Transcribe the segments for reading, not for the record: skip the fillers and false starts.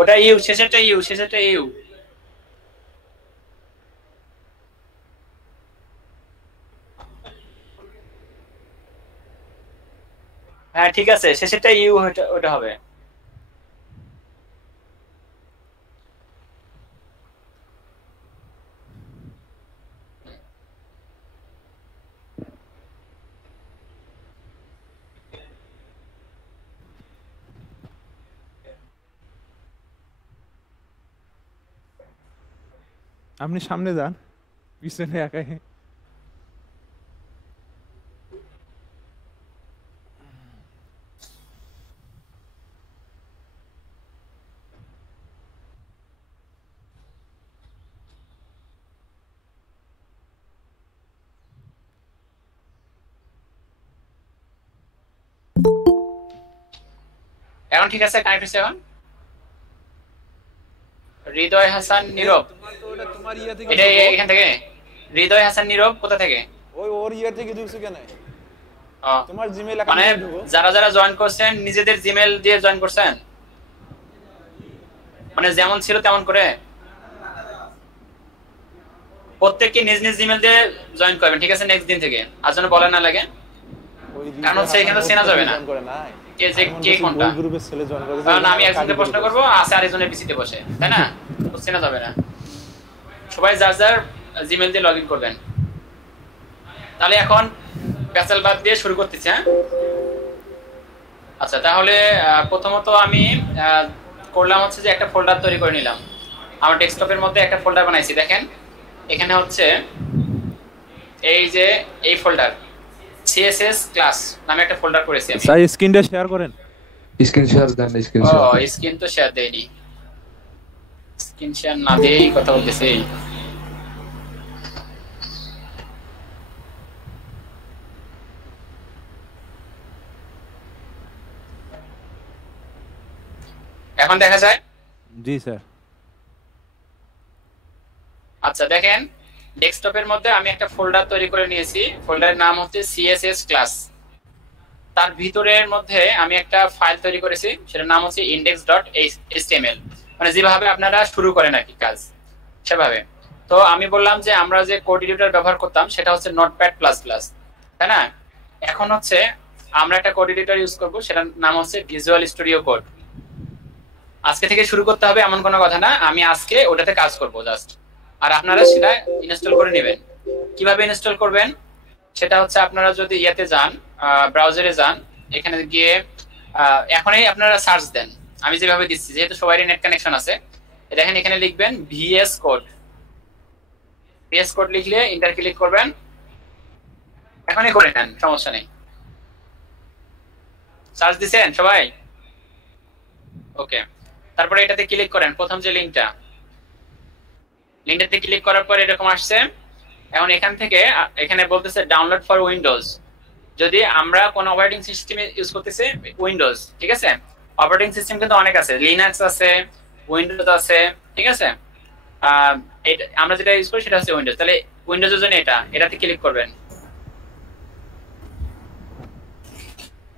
ওটা you, শেষেরটা you, শেষেরটা you. হ্যাঁ ঠিক আছে, শেষেরটা ইউ, ওটা হবে। আপনি সামনে যান, পিছনে একাই। এখন ঠিক আছে, কানেক্ট হচ্ছে এখন। হৃদয় হাসান নীরব, তোমার তো ওটা তোমার ইয়া থেকে এটা এখান থেকে। হৃদয় হাসান নীরব কোথা থেকে? ওই ওর ইয়া থেকে ঢুকছো কেন? তোমার জিমেইল মানে অ্যাকাউন্টে ঢুকো। যারা যারা জয়েন করছেন নিজেদের জিমেল দিয়ে জয়েন করছেন, মানে যেমন ছিল তেমন করে প্রত্যেককে নিজ নিজ জিমেল দিয়ে জয়েন করবেন, ঠিক আছে? নেক্সট দিন থেকে আর যেন বলা না লাগে, কারণ হচ্ছে এখানে তো চেনা যাবে না কে যে কে কোনটা। গ্রুপের ছেলে জয়েন করে, কারণ আমি একজনকে প্রশ্ন করবো, আছে আরেকজনের পিছিতে বসে, তাই না? তো চেনা যাবে না। সবাই যার যার জিমেল দিয়ে লগ ইন করবেন। তাহলে এখন প্যাসেল বাদ দিয়ে শুরু করতেছি। হ্যাঁ আচ্ছা, তাহলে প্রথমত আমি করলাম হচ্ছে যে একটা ফোল্ডার তৈরি করে নিলাম। আমার ডেস্কটপের মধ্যে একটা ফোল্ডার বানাইছি, দেখেন এখানে হচ্ছে এই যে এই ফোল্ডার সিএসএস ক্লাস নামে একটা ফোল্ডার করেছি আমি। স্যার স্ক্রিনটা শেয়ার করেন। স্ক্রিন শেয়ার দেন, স্ক্রিন ও শেয়ার। স্ক্রিন তো শেয়ার দেইনি, স্ক্রিন শেয়ার না দিয়েই কথা বলতেছি। এখন দেখা যায়? জি স্যার। আচ্ছা দেখেন, ডেস্কটপের মধ্যে আমি একটা ফোল্ডার তৈরি করে নিয়েছি, ফোল্ডারের নাম হচ্ছে সিএসএস ক্লাস। তার ভিতরের মধ্যে আমি একটা ফাইল তৈরি করেছি, সেটার নাম হচ্ছে index.html, মানে যেভাবে আপনারা শুরু করেন আর কি কাজ সেভাবে। তো আমি বললাম যে আমরা যে কোড এডিটর ব্যবহার করতাম সেটা হচ্ছে নোটপ্যাড প্লাস প্লাস, তাই না? এখন হচ্ছে আমরা একটা কোড এডিটর ইউজ করব, সেটার নাম হচ্ছে ভিজুয়াল স্টুডিও কোড। আজকে থেকে শুরু করতে হবে এমন কোনো কথা না, আমি আজকে ওটাতে কাজ করব জাস্ট, আর আপনারা সেটা ইনস্টল করে নেবেন। কিভাবে ইনস্টল করবেন সেটা হচ্ছে, আপনারা যদি ইয়াতে যান, ব্রাউজারে যান, এখানে গিয়ে এখনই আপনারা সার্চ দেন, আমি যেভাবে দিচ্ছি, যেহেতু সবারই নেট কানেকশন আছে। দেখেন এখানে লিখবেন ভিএস কোড, ভিএস কোড লিখলে ইন্টার ক্লিক করবেন, এখনই করে নেন, সমস্যা নেই। সার্চ দিছেন সবাই? ওকে, তারপরে এটাতে ক্লিক করেন, প্রথম যে লিঙ্কটাতে ক্লিক করার পর এরকম আসছে। এখন এখান থেকে এখানে বলতেছে ডাউনলোড ফর উইন্ডোজ। যদি আমরা কোন অপারেটিং সিস্টেম ইউজ করতেছি, উইন্ডোজ, ঠিক আছে? অপারেটিং সিস্টেম কিন্তু অনেক আছে, লিনাক্স আছে, উইন্ডোজ আছে, ঠিক আছে? আমরা যেটা ইউজ করি সেটা হচ্ছে উইন্ডোজ। তাহলে উইন্ডোজের জন্য এটাতে ক্লিক করবেন।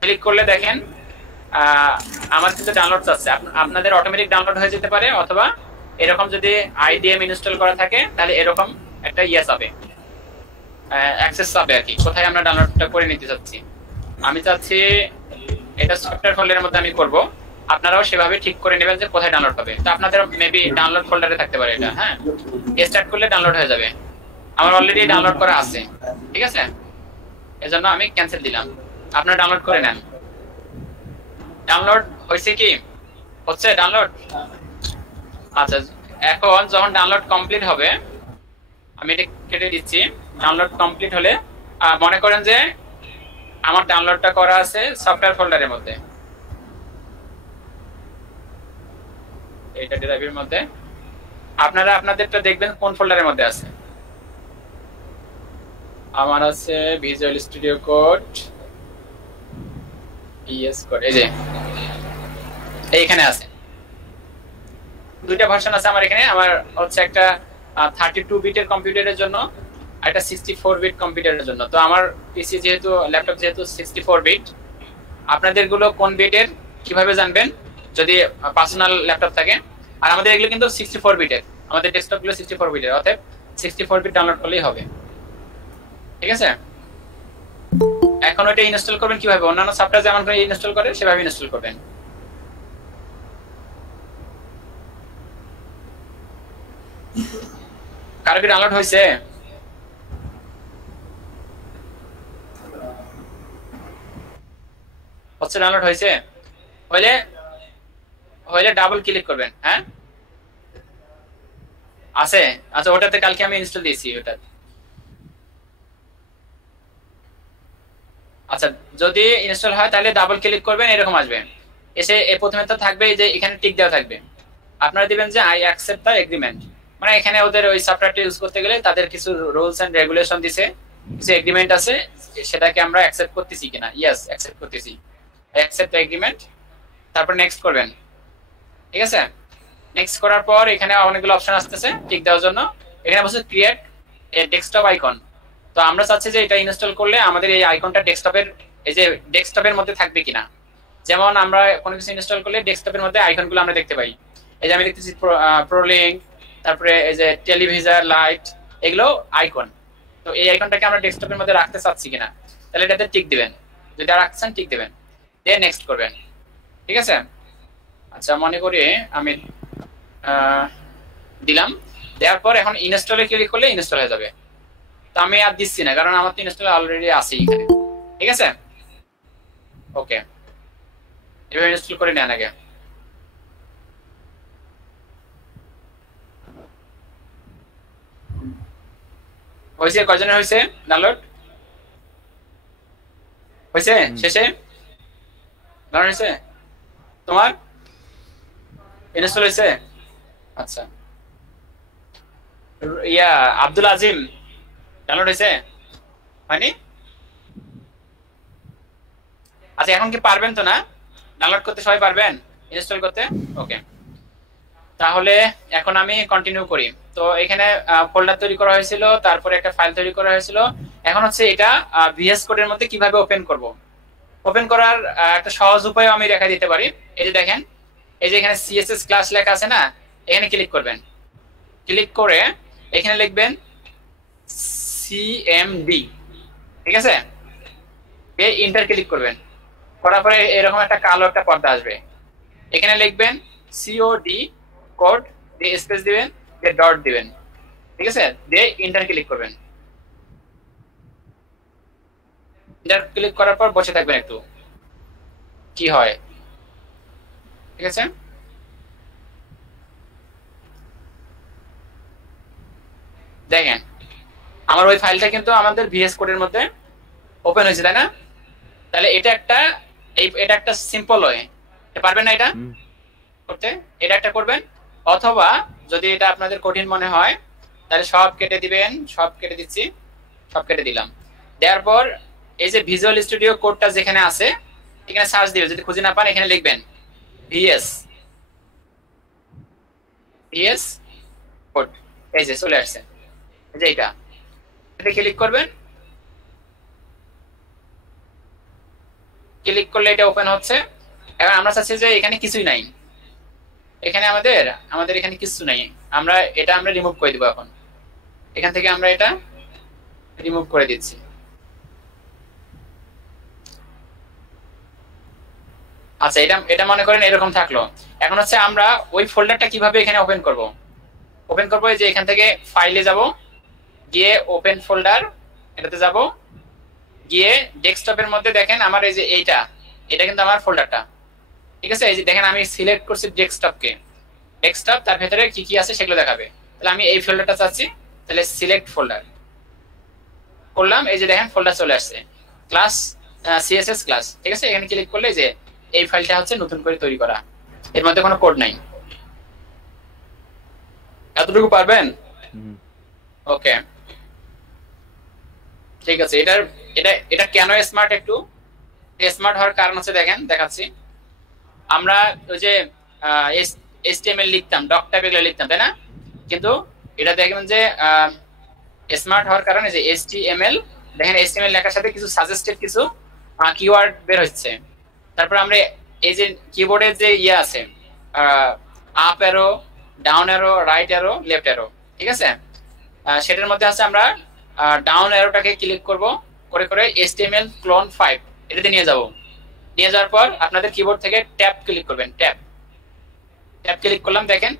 ক্লিক করলে দেখেন আমার কিন্তু ডাউনলোড আছে, আপনাদের অটোমেটিক ডাউনলোড হয়ে যেতে পারে, অথবা এরকম যদি আইডিএম ইনস্টল করা থাকে তাহলে এরকম একটা যাবে, অ্যাক্সেস পাবে আর কি, কোথায় আমরা ডাউনলোডটা করে নিতে চাচ্ছি। আমি চাচ্ছি এটা সফটওয়্যার ফোল্ডারের মধ্যে আমি করব, আপনারাও সেভাবে ঠিক করে নেবেন যে কোথায় ডাউনলোড হবে। তো আপনাদের মেবি ডাউনলোড ফোল্ডারে থাকতে পারে এটা। হ্যাঁ, স্টার্ট করলে ডাউনলোড হয়ে যাবে, আমার অলরেডি ডাউনলোড করা আছে, ঠিক আছে? এজন্য আমি ক্যান্সেল দিলাম, আপনারা ডাউনলোড করে নেন। ডাউনলোড হয়েছে কি? হচ্ছে ডাউনলোড? আচ্ছা, এখন যখন ডাউনলোড কমপ্লিট হবে, আমি এটা কেটে দিচ্ছি। ডাউনলোড কমপ্লিট হলে মনে করেন যে আমার ডাউনলোডটা করা আছে সফটওয়্যার ফোল্ডারের মধ্যে, এইটা ড্রাইভের মধ্যে। আপনারা আপনাদেরটা দেখবেন কোন ফোল্ডারের মধ্যে আছে। আমার আছে visual studio code, VS code, এই যে এইখানে আছে। দুইটা ভার্সন আছে আমার এখানে, আমার হচ্ছে একটা 32 বিটের কম্পিউটারের জন্য, আর একটা 64 বিট কম্পিউটারের জন্য। তো আমার পিসি যেহেতু, ল্যাপটপ যেহেতু 64 বিট, আপনাদের গুলো কোন বিটের কিভাবে জানবেন? যদি পার্সোনাল ল্যাপটপ থাকে। আর আমাদের এগুলো কিন্তু 64 বিটের, আমাদের ডেস্কটপ গুলো 64 বিটের, অতএব 64 বিট ডাউনলোড করলেই হবে। ঠিক আছে, এখন ওইটা ইনস্টল করবেন কিভাবে, অন্যান্য সফটওয়্যার যেমন করে ইনস্টল করে সেভাবে ইনস্টল করবেন। কারো কি ডাউনলোড হয়েছে? হচ্ছে, ডাউনলোড হয়েছে? হইলে ডাবল ক্লিক করবেন। হ্যাঁ আছে, আচ্ছা ওটাতে কালকে আমি ইনস্টল দিয়েছি ওটা। আচ্ছা যদি ইনস্টল হয় তাহলে ডাবল ক্লিক করবেন, এরকম আসবে। এসে প্রথমে তো থাকবে যে এখানে টিক দেওয়া থাকবে, আপনারা দিবেন যে আই অ্যাকসেপ্ট দ্য এগ্রিমেন্ট, মানে এখানে ওদের ওই সফটওয়্যারটা ইউজ করতে গেলে তাদের কিছু রুলস এন্ড রেগুলেশন দিছে, কিছু এগ্রিমেন্ট আছে, সেটাকে আমরা অ্যাকসেপ্ট করতেছি কিনা। ইয়েস, অ্যাকসেপ্ট করতেছি, অ্যাকসেপ্ট দ্য এগ্রিমেন্ট, তারপর নেক্সট করবেন। ঠিক আছে, নেক্সট করার পর এখানে অনেকগুলো অপশন আসতেছে টিক দেওয়ার জন্য। এখানে বলছে ক্রিয়েট এ ডেস্কটপ আইকন। তো আমরা চাচ্ছি যে এটা ইনস্টল করলে আমাদের এই আইকনটা ডেস্কটপের, এই যে ডেস্কটপের মধ্যে থাকবে কিনা। যেমন আমরা কোনো কিছু ইনস্টল করলে ডেস্কটপের মধ্যে আইকনগুলো আমরা দেখতে পাই। এই যে আমি দেখতেছি প্রোলিঙ্ক, তারপরে এই যে টেলিভিশন লাইট, এগুলো আইকন। তো এই আইকনটাকে আমরা ডেস্কটপের মধ্যে রাখতে চাচ্ছি কিনা, তাহলে এটাতে টিক দিবেন, যদি রাখছেন টিক দিবেন, দিয়ে নেক্সট করবেন। ঠিক আছে, আচ্ছা মনে করি আমি দিলাম, দেওয়ার পর এখন ইনস্টলে ক্লিক করলে ইনস্টল হয়ে যাবে। তো আমি আর দিচ্ছি না, কারণ আমার তো ইনস্টল অলরেডি আছে এখানে। ঠিক আছে, ওকে, এভাবে ইনস্টল করে নেন আগে। হয়েছে, কয়জনের হয়েছে ডাউনলোড? হয়েছে, শেষে ডাউনলোড হয়েছে? তোমার ইনস্টল হয়েছে? আচ্ছা, ইয়া আব্দুল আজিম ডাউনলোড হয়েছে? হয়নি? আচ্ছা এখন কি পারবেন তো না ডাউনলোড করতে? সবাই পারবেন ইনস্টল করতে? ওকে, তাহলে এখন আমি কন্টিনিউ করি। তো এখানে ফোল্ডার তৈরি করা হয়েছিল, তারপরে একটা ফাইল তৈরি করা হয়েছিল। এখন হচ্ছে এটা ভিএস কোডের মধ্যে কিভাবে ওপেন করব। ওপেন করার একটা সহজ উপায় আমি দেখা দিতে পারি। এই যে দেখেন, এই যে এখানে সিএসএস ক্লাস লেখা আছে না, এখানে ক্লিক করবেন। ক্লিক করে এখানে লিখবেন সিএমডি। ঠিক আছে, এই ইন্টার ক্লিক করবেন, করার পরে এরকম একটা কালো একটা পর্দা আসবে। এখানে লিখবেন সিওডি কোড, দিয়ে স্পেস দিবেন, দিয়ে ডট দিবেন। ঠিক আছে, দিয়ে ইন্টার ক্লিক করবেন। ইন্টার ক্লিক করার পর বসে থাকবেন একটু, কি হয়। ঠিক আছে, দেখেন আমার ওই ফাইলটা কিন্তু আমাদের ভিএস কোডের মধ্যে ওপেন হয়েছে, তাই না? তাহলে এটা একটা সিম্পল ওয়ে। পারবেন না এটা করতে? এটা একটা করবেন, অথবা যদি এটা আপনাদের কঠিন মনে হয় তাহলে সব কেটে দিবেন। সব কেটে দিচ্ছি, সব কেটে দিলাম। দেওয়ার পর এই যে ভিজুয়াল স্টুডিও কোডটা যেখানে আছে এখানে সার্চ দিবেন, যদি খুঁজে না পান এখানে লিখবেন ভিএস কোড, এই যে চলে আসছে, এই যে এটা ক্লিক করবেন। ক্লিক করলে এটা ওপেন হচ্ছে। এখন আমরা চাচ্ছি যে এখানে কিছুই নাই, এখানে আমাদের এখানে কিছু নাই, আমরা রিমুভ করে দিব। এখন এখান থেকে আমরা এটা রিমুভ করে দিচ্ছি। আচ্ছা, এটা মনে করেন এরকম থাকলো। এখন হচ্ছে আমরা ওই ফোল্ডারটা কিভাবে এখানে ওপেন করব। যে এখান থেকে ফাইলে যাব, গিয়ে ওপেন ফোল্ডার, এটাতে যাব, গিয়ে ডেস্কটপের মধ্যে দেখেন আমার এই যে এটা কিন্তু আমার ফোল্ডারটা। ঠিক আছে, এই যে দেখেন আমি সিলেক্ট করছি ডেস্কটপকে, ডেস্কটপ তার ভেতরে কি কি আছে সেগুলো দেখাবে। তাহলে আমি এই ফোল্ডারটা চাচ্ছি, তাহলে সিলেক্ট ফোল্ডার করলাম। এই যে দেখেন ফোল্ডার চলে আসছে, ক্লাস সিএসএস ক্লাস। ঠিক আছে, এখানে ক্লিক করলে যে এই ফাইলটা হচ্ছে নতুন করে তৈরি করা, এর মধ্যে কোনো কোড নাই। এতটুকু পারবেন? ওকে, ঠিক আছে। এটা কেন স্মার্ট? একটু স্মার্ট হওয়ার কারণ হচ্ছে দেখেন, দেখাচ্ছি। আমরা ওই যে HTML লিখতাম, ডক টাইপ এগুলো লিখতাম, তাই না? কিন্তু এটা দেখবেন যে স্মার্ট হওয়ার কারণে যে HTML, দেখেন HTML লেখার সাথে কিছু সাজেস্টেড কিছু কিওয়ার্ড বের হচ্ছে। তারপর আমরা এই যে কিবোর্ডে যে আছে up arrow, down arrow, right arrow, left arrow, ঠিক আছে? সেটার মধ্যে আছে আমরা ডাউন অ্যারোটাকে ক্লিক করব, করে করে HTML ক্লোন 5 এটাতে নিয়ে যাব। নিয়ে যাওয়ার পর আপনাদের কিবোর্ড থেকে ট্যাব ক্লিক করবেন, ট্যাব ট্যাব ক্লিক করলাম, দেখেন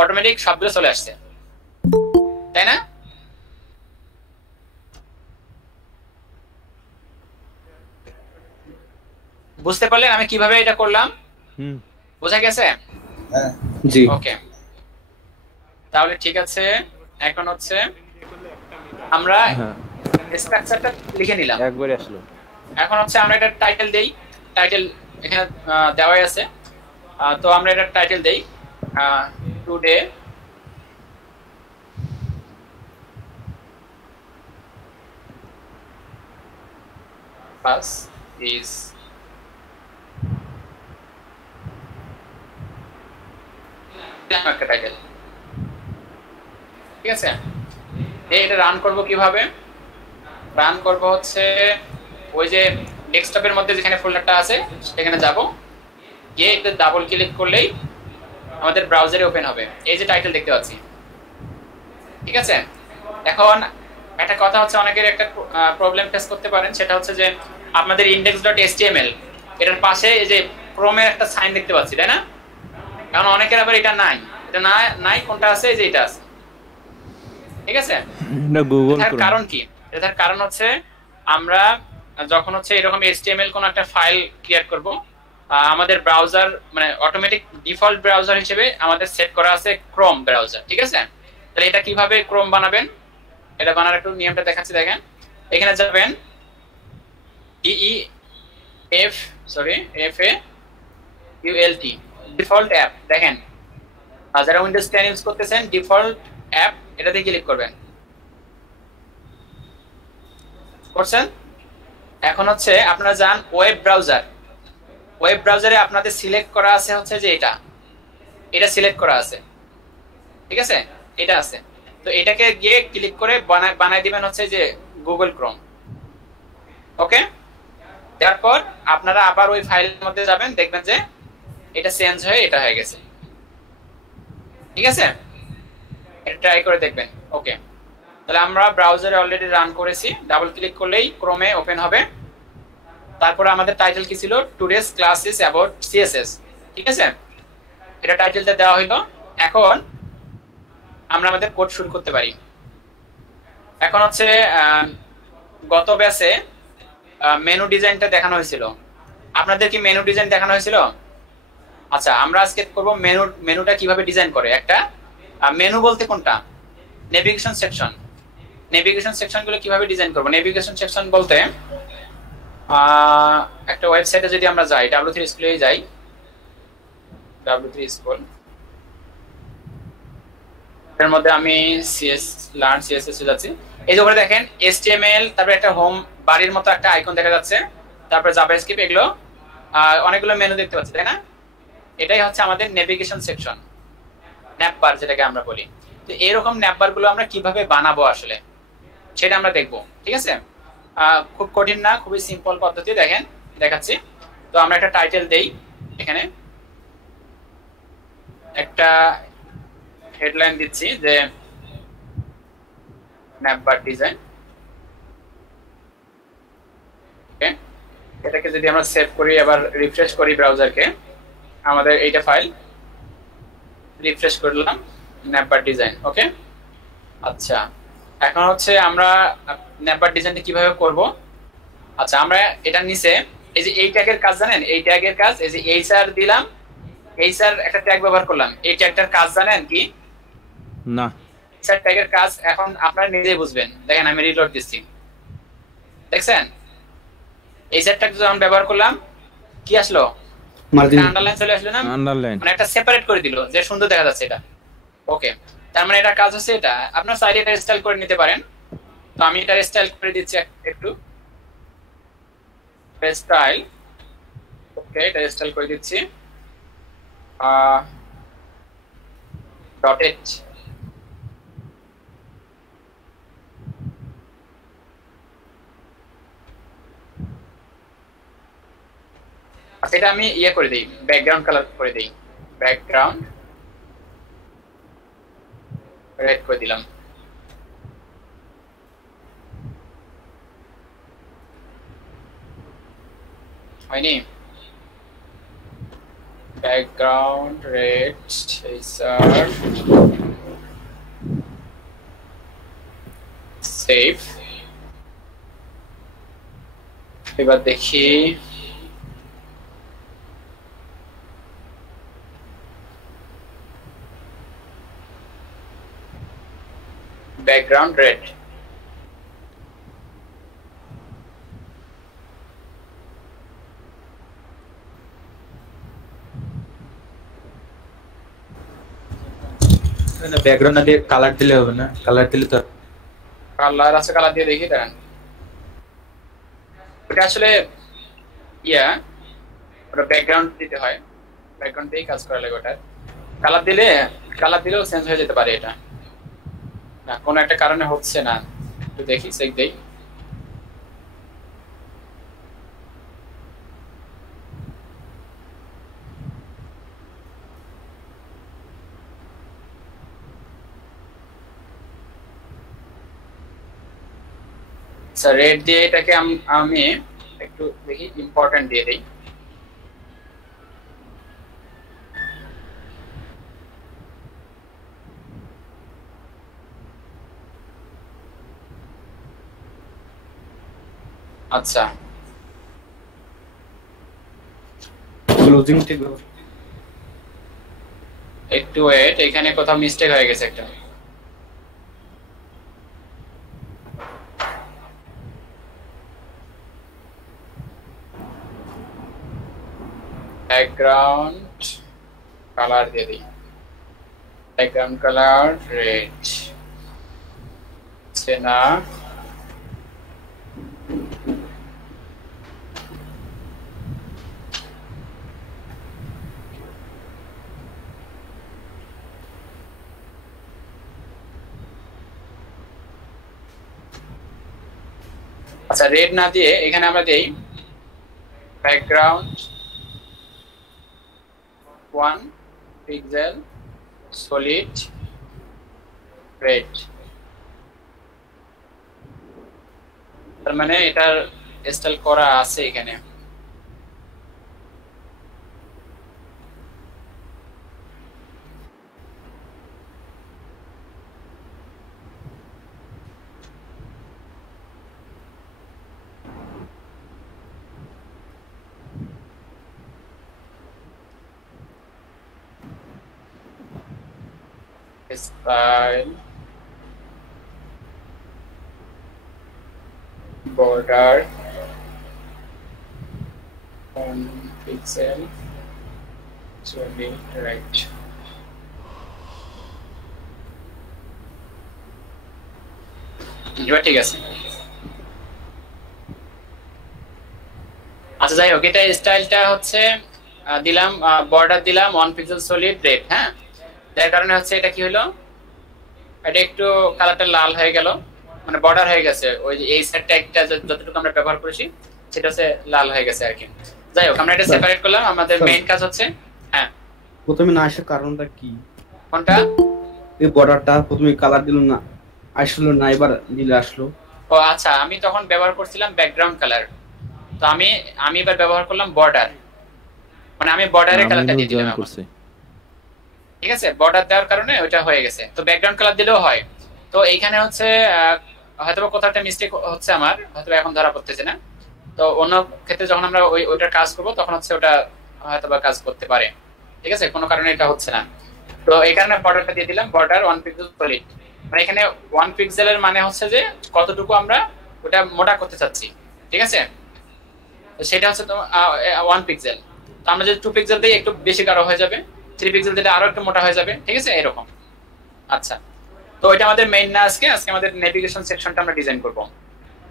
অটোমেটিক সবগুলো চলে আসছে, তাই না? বুঝতে পারলেন আমি কিভাবে এটা করলাম? বোঝা গেছে? জি। ওকে, তাহলে ঠিক আছে। এখন হচ্ছে আমরা স্ট্রাকচারটা লিখে নিলাম, একবারে আসলো। এখন হচ্ছে আমরা এটা টাইটেল দেই। টাইটেল এখানে দেওয়াই আছে, তো আমরা এটা টাইটেল দেই টুডে class is একটা টাইটেল, ঠিক আছে? এটা রান করব কিভাবে? রান করব হচ্ছে ওই যে ডেস্কটপের মধ্যে যেখানে ফোল্ডারটা আছে সেখানে যাব, গিয়ে একটু ডাবল ক্লিক করলেই আমাদের ব্রাউজারে ওপেন হবে। এই যে টাইটেল দেখতে পাচ্ছি, ঠিক আছে? এখন একটা কথা হচ্ছে, অনেকের একটা প্রবলেম ফেস করতে পারেন, সেটা হচ্ছে যে আপনাদের index.html এটার পাশে এই যে ক্রোমের একটা সাইন দেখতে পাচ্ছি, তাই না? কারণ অনেকের আবার এটা নাই, এটা নাই কোনটা আছে? এই যে এটা আছে, ঠিক আছে? এটা গুগল এটার ক্রোম। কারণ কি? এটার কারণ হচ্ছে আমরা যখন হচ্ছে এরকম HTML কোন একটা ফাইল ক্রিয়েট করব, আমাদের ব্রাউজার মানে অটোমেটিক ডিফল্ট ব্রাউজার হিসেবে আমাদের সেট করা আছে ক্রোম ব্রাউজার, ঠিক আছে? তাহলে এটা কিভাবে ক্রোম বানাবেন, এটা বানার একটু নিয়মটা দেখাচ্ছি, দেখেন। এখানে যাবেন DEF ডিফল্ট অ্যাপ, দেখেন যারা উইন্ডোজ 10 ইউজ করতেছেন ডিফল্ট অ্যাপ এটাতে ক্লিক করবেন, করছেন? এখন হচ্ছে আপনারা যান ওয়েব ব্রাউজার, ওয়েব ব্রাউজারে আপনাদের সিলেক্ট করা আছে হচ্ছে যে এটা সিলেক্ট করা আছে, ঠিক আছে? এটা আছে, তো এটাকে গিয়ে ক্লিক করে বানাই দিবেন হচ্ছে যে গুগল ক্রোম। ওকে, তারপর আপনারা আবার ওই ফাইলের মধ্যে যাবেন, দেখবেন যে এটা চেঞ্জ হয়ে এটা হয়ে গেছে, ঠিক আছে? এটা ট্রাই করে দেখবেন। ওকে, তাহলে আমরা ব্রাউজারে অলরেডি রান করেছি, ডাবল ক্লিক করলেই ক্রোমে ওপেন হবে। তারপর আমাদের টাইটেল কি ছিল? Today's class is about CSS, ঠিক আছে? এটা টাইটেলটা দেওয়া হইলো। এখন আমরা আমাদের কোড শুরু করতে পারি। এখন হচ্ছে গত ব্যাচে মেনু ডিজাইনটা দেখানো হয়েছিল, আপনাদের কি মেনু ডিজাইন দেখানো হয়েছিল? আচ্ছা, আমরা আজকে করব মেনুটা কিভাবে ডিজাইন করে। একটা মেনু বলতে কোনটা? Navigation section. নেভিগেশন সেকশনগুলো কিভাবে ডিজাইন করব? নেভিগেশন সেকশন বলতে একটা ওয়েবসাইটে যদি আমরা যাই, W3 স্কুলে যাই, W3 স্কুল, এর মধ্যে আমি লার্ন CSS এ যাচ্ছি। এই যে উপরে দেখেন HTML, তারপরে একটা হোম বাড়ির মতো একটা আইকন দেখা যাচ্ছে, তারপরে জাভাস্ক্রিপ্ট, এগুলো অনেকগুলো মেনু দেখতে পাচ্ছি, তাই না? এটাই হচ্ছে আমাদের নেভিগেশন সেকশন, ন্যাপবার যেটাকে আমরা বলি। তো এরকম ন্যাপবার গুলো আমরা কিভাবে বানাবো আসলে সেটা আমরা দেখবো, ঠিক আছে? খুব কঠিন না, খুবই সিম্পল পদ্ধতি, দেখেন দেখাচ্ছি। তো আমরা একটা টাইটেল দেই, এখানে একটা হেডলাইন দিচ্ছি যে ন্যাপবার ডিজাইন। ওকে, এটাকে যদি আমরা সেভ করি, আবার রিফ্রেশ করি ব্রাউজারকে, আমাদের এইটা ফাইল, রিফ্রেশ করলাম, ন্যাপবার ডিজাইন। ওকে, আচ্ছা, এখন হচ্ছে আমরা ন্যাপবার ডিজাইনটা কিভাবে করব। আচ্ছা, আমরা এটা নিচে এই যে এই ট্যাগের কাজ জানেন, এই ট্যাগের কাজ, এই যে এইচআর দিলাম, এইচআর একটা ট্যাগ ব্যবহার করলাম, এই ট্যাগটার কাজ জানেন কি? না। এইচআর ট্যাগের কাজ এখন আপনারা নিজেই বুঝবেন। দেখেন আমি রিলোড দিচ্ছি, দেখছেন? এইচআর ট্যাগ যখন ব্যবহার করলাম কি আসলো? আন্ডারলাইন চলে আসলো না? আন্ডারলাইন মানে একটা সেপারেট করে দিল, যে সুন্দর দেখা যাচ্ছে এটা। ওকে, তার মানে এটা কাজ হচ্ছে এটা। আপনার চাইলে এটা স্টাইল করে নিতে পারেন, তো আমি এটা স্টাইল করে দিচ্ছি একটু, স্টাইল। ওকে, এটা স্টাইল করে দিচ্ছি ডট আচ্ছা এটা আমি ইয়ে করে দেই, ব্যাকগ্রাউন্ড কালার করে দেই, ব্যাকগ্রাউন্ড রেড করে দিলাম। হয়নি? Background red sir, save. এবার দেখি ব্যাকগ্রাউন্ড রেড। ব্যাকগ্রাউন্ড দিয়ে কালার দিলে হবে না, কালার দিলে তো কালার আছে, কালার দিয়ে দেখি দাঁড়ান। ওটা আসলে ইয়া, ওটা ব্যাকগ্রাউন্ড দিতে হয়, ব্যাকগ্রাউন্ড দিয়েই কাজ করা লাগে। ওটা কালার দিলে, কালার দিলেও চেঞ্জ হয়ে যেতে পারে। এটা না কোনো একটা কারণে হচ্ছে না, একটু দেখি, চেক দেই। আচ্ছা রেড দিয়ে এটাকে আমি একটু দেখি ইম্পর্টেন্ট দিয়ে দেই। আচ্ছা ক্লোজিং ঠিক একটু ওয়েট, এখানে কোথাও মিস্টেক হয়ে গেছে একটা। ব্যাকগ্রাউন্ড কালার দিয়ে দিই, ব্যাকগ্রাউন্ড কালার রেড না। আচ্ছা রেড না দিয়ে এখানে আমরা দেই ব্যাকগ্রাউন্ড 1 পিক্সেল সলিড রেড। তার মানে এটার স্টাইল করা আছে এখানে। style border 1 pixel solid right। ঠিক আছে। আচ্ছা যাই হোক, এটা স্টাইলটা হচ্ছে দিলাম, বর্ডার দিলাম 1 পিক্সেল সলিড রেড। হ্যাঁ, যার কারণে হচ্ছে এটা কি হলো, এটা একটু কালারটা লাল হয়ে গেল, মানে বর্ডার হয়ে গেছে। ওই যে এই সাইডটা একটা যতটুকু আমরা ব্যবহার করেছি সেটা হচ্ছে লাল হয়ে গেছে আর কি। যাই হোক আমরা এটা সেপারেট করলাম। আমাদের মেইন কাজ হচ্ছে, হ্যাঁ প্রথমে না আসার কারণটা কি? কোনটা? এই বর্ডারটা প্রথমে কালার দিল না, আসলো না, এবার দিলে আসলো। ও আচ্ছা, আমি তখন ব্যবহার করছিলাম ব্যাকগ্রাউন্ড কালার, তো আমি এবার ব্যবহার করলাম বর্ডার, মানে আমি বর্ডারের কালারটা দিয়ে দিলাম। ঠিক আছে, বর্ডার দেওয়ার কারণে ওইটা হয়ে গেছে। তো ব্যাকগ্রাউন্ড কালার দিলেও হয়। তো এইখানে হচ্ছে হয়তো কোথাও একটা মিস্টেক হচ্ছে আমার, হয়তো এখন ধরা পড়তেছে না। তো অন্য ক্ষেত্রে যখন আমরা ওইটার কাজ করবো তখন হচ্ছে ওটা হয়তো বা কাজ করতে পারে। ঠিক আছে, কোনো কারণে এটা হচ্ছে না। তো এই কারণে বর্ডারটা দিয়ে দিলাম, বর্ডার 1 পিক্সেল সলিড। মানে এখানে 1 পিক্সেলের মানে হচ্ছে যে কতটুকু আমরা ওটা মোটা করতে চাচ্ছি। ঠিক আছে, তো সেটা হচ্ছে তো 1 পিক্সেল। তো আমরা যদি 2 পিক্সেল দিই একটু বেশি গাঢ় হয়ে যাবে, 3 পিক্সেল দিলে আরো একটু মোটা হয়ে যাবে। ঠিক আছে, এরকম। আচ্ছা, তো এটা আমাদের মেইন না। আজকে আমাদের নেভিগেশন সেকশনটা আমরা ডিজাইন করব,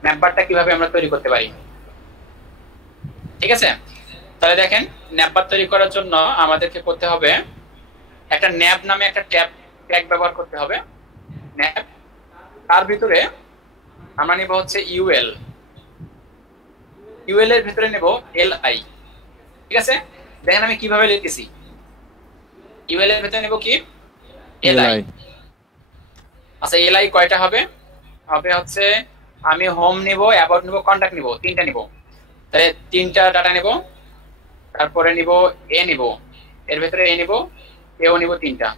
ম্যাপ বারটা কিভাবে আমরা তৈরি করতে পারি। ঠিক আছে, তাহলে দেখেন ন্যাপ বার তৈরি করার জন্য আমাদেরকে করতে হবে একটা ন্যাপ নামে একটা ট্যাগ ব্যবহার করতে হবে। ন্যাপ, তার ভিতরে আমরা নিব হচ্ছে ইউএল, ইউএল এর ভিতরে নেব এলআই। ঠিক আছে, দেখেন আমি কিভাবে লিখতেছি। ইউএল এর ভেতরে নেব কি এলআই। আচ্ছা এলআই কয়টা হবে? হবে হচ্ছে আমি হোম নিব, অ্যাবাউট নিব, কন্টাক্ট নিব, তিনটা নিব। তাহলে তিনটা ডাটা নিব, তারপরে নিব এ নিব, এর ভেতরে এ নিব, এও নিব, তিনটা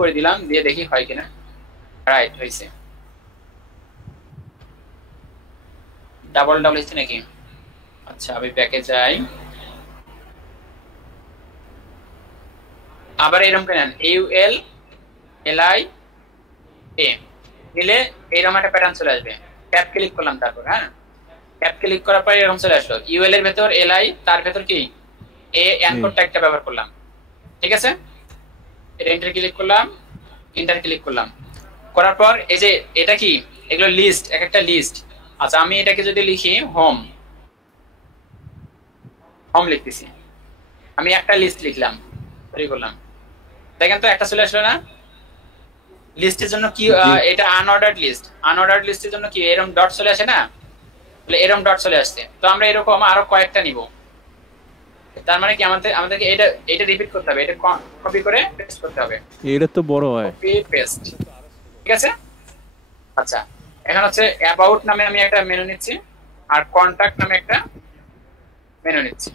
করে দিলাম, দিয়ে দেখি হয় কিনা। রাইট হয়েছে। ডাবল হচ্ছে নাকি? আচ্ছা আমি ব্যাকে যাই, আবার এরকম কেন ইউএল এলআই এ নিলে এইরকম একটা প্যাটার্ন চলে আসবে। ট্যাব ক্লিক করলাম, তারপর হ্যাঁ ট্যাব ক্লিক করার পর এরকম চলে আসলো ইউএল এর ভেতর এলআই, তার ভেতর কি এ অ্যানকোড ট্যাগটা ব্যবহার করলাম। ঠিক আছে, এন্টার ক্লিক করলাম, এন্টার ক্লিক করলাম, করার পর এই যে এটা কি এগুলো লিস্ট, এক একটা লিস্ট। আচ্ছা আমি এটাকে যদি লিখি হোম, হোম লিখতেছি, আমি একটা লিস্ট লিখলাম, তৈরি করলাম, দেখেন তো একটা চলে আসলো না? লিস্টের জন্য কি এটা আনঅর্ডার্ড লিস্ট, আনঅর্ডার্ড লিস্টের জন্য কি এরকম ডট চলে আসে না? তাহলে এরকম ডট চলে আসছে। তো আমরা এরকম আরো কয়েকটা নিব, তার মানে কি আমাদেরকে এটা রিপিট করতে হবে, এটা কপি করে পেস্ট করতে হবে। এটা তো বড় হয়, কপি পেস্ট, ঠিক আছে। আচ্ছা এখন হচ্ছে অ্যাবাউট নামে আমি একটা মেনু নিচ্ছি, আর কন্টাক্ট নামে একটা মেনু নিচ্ছি।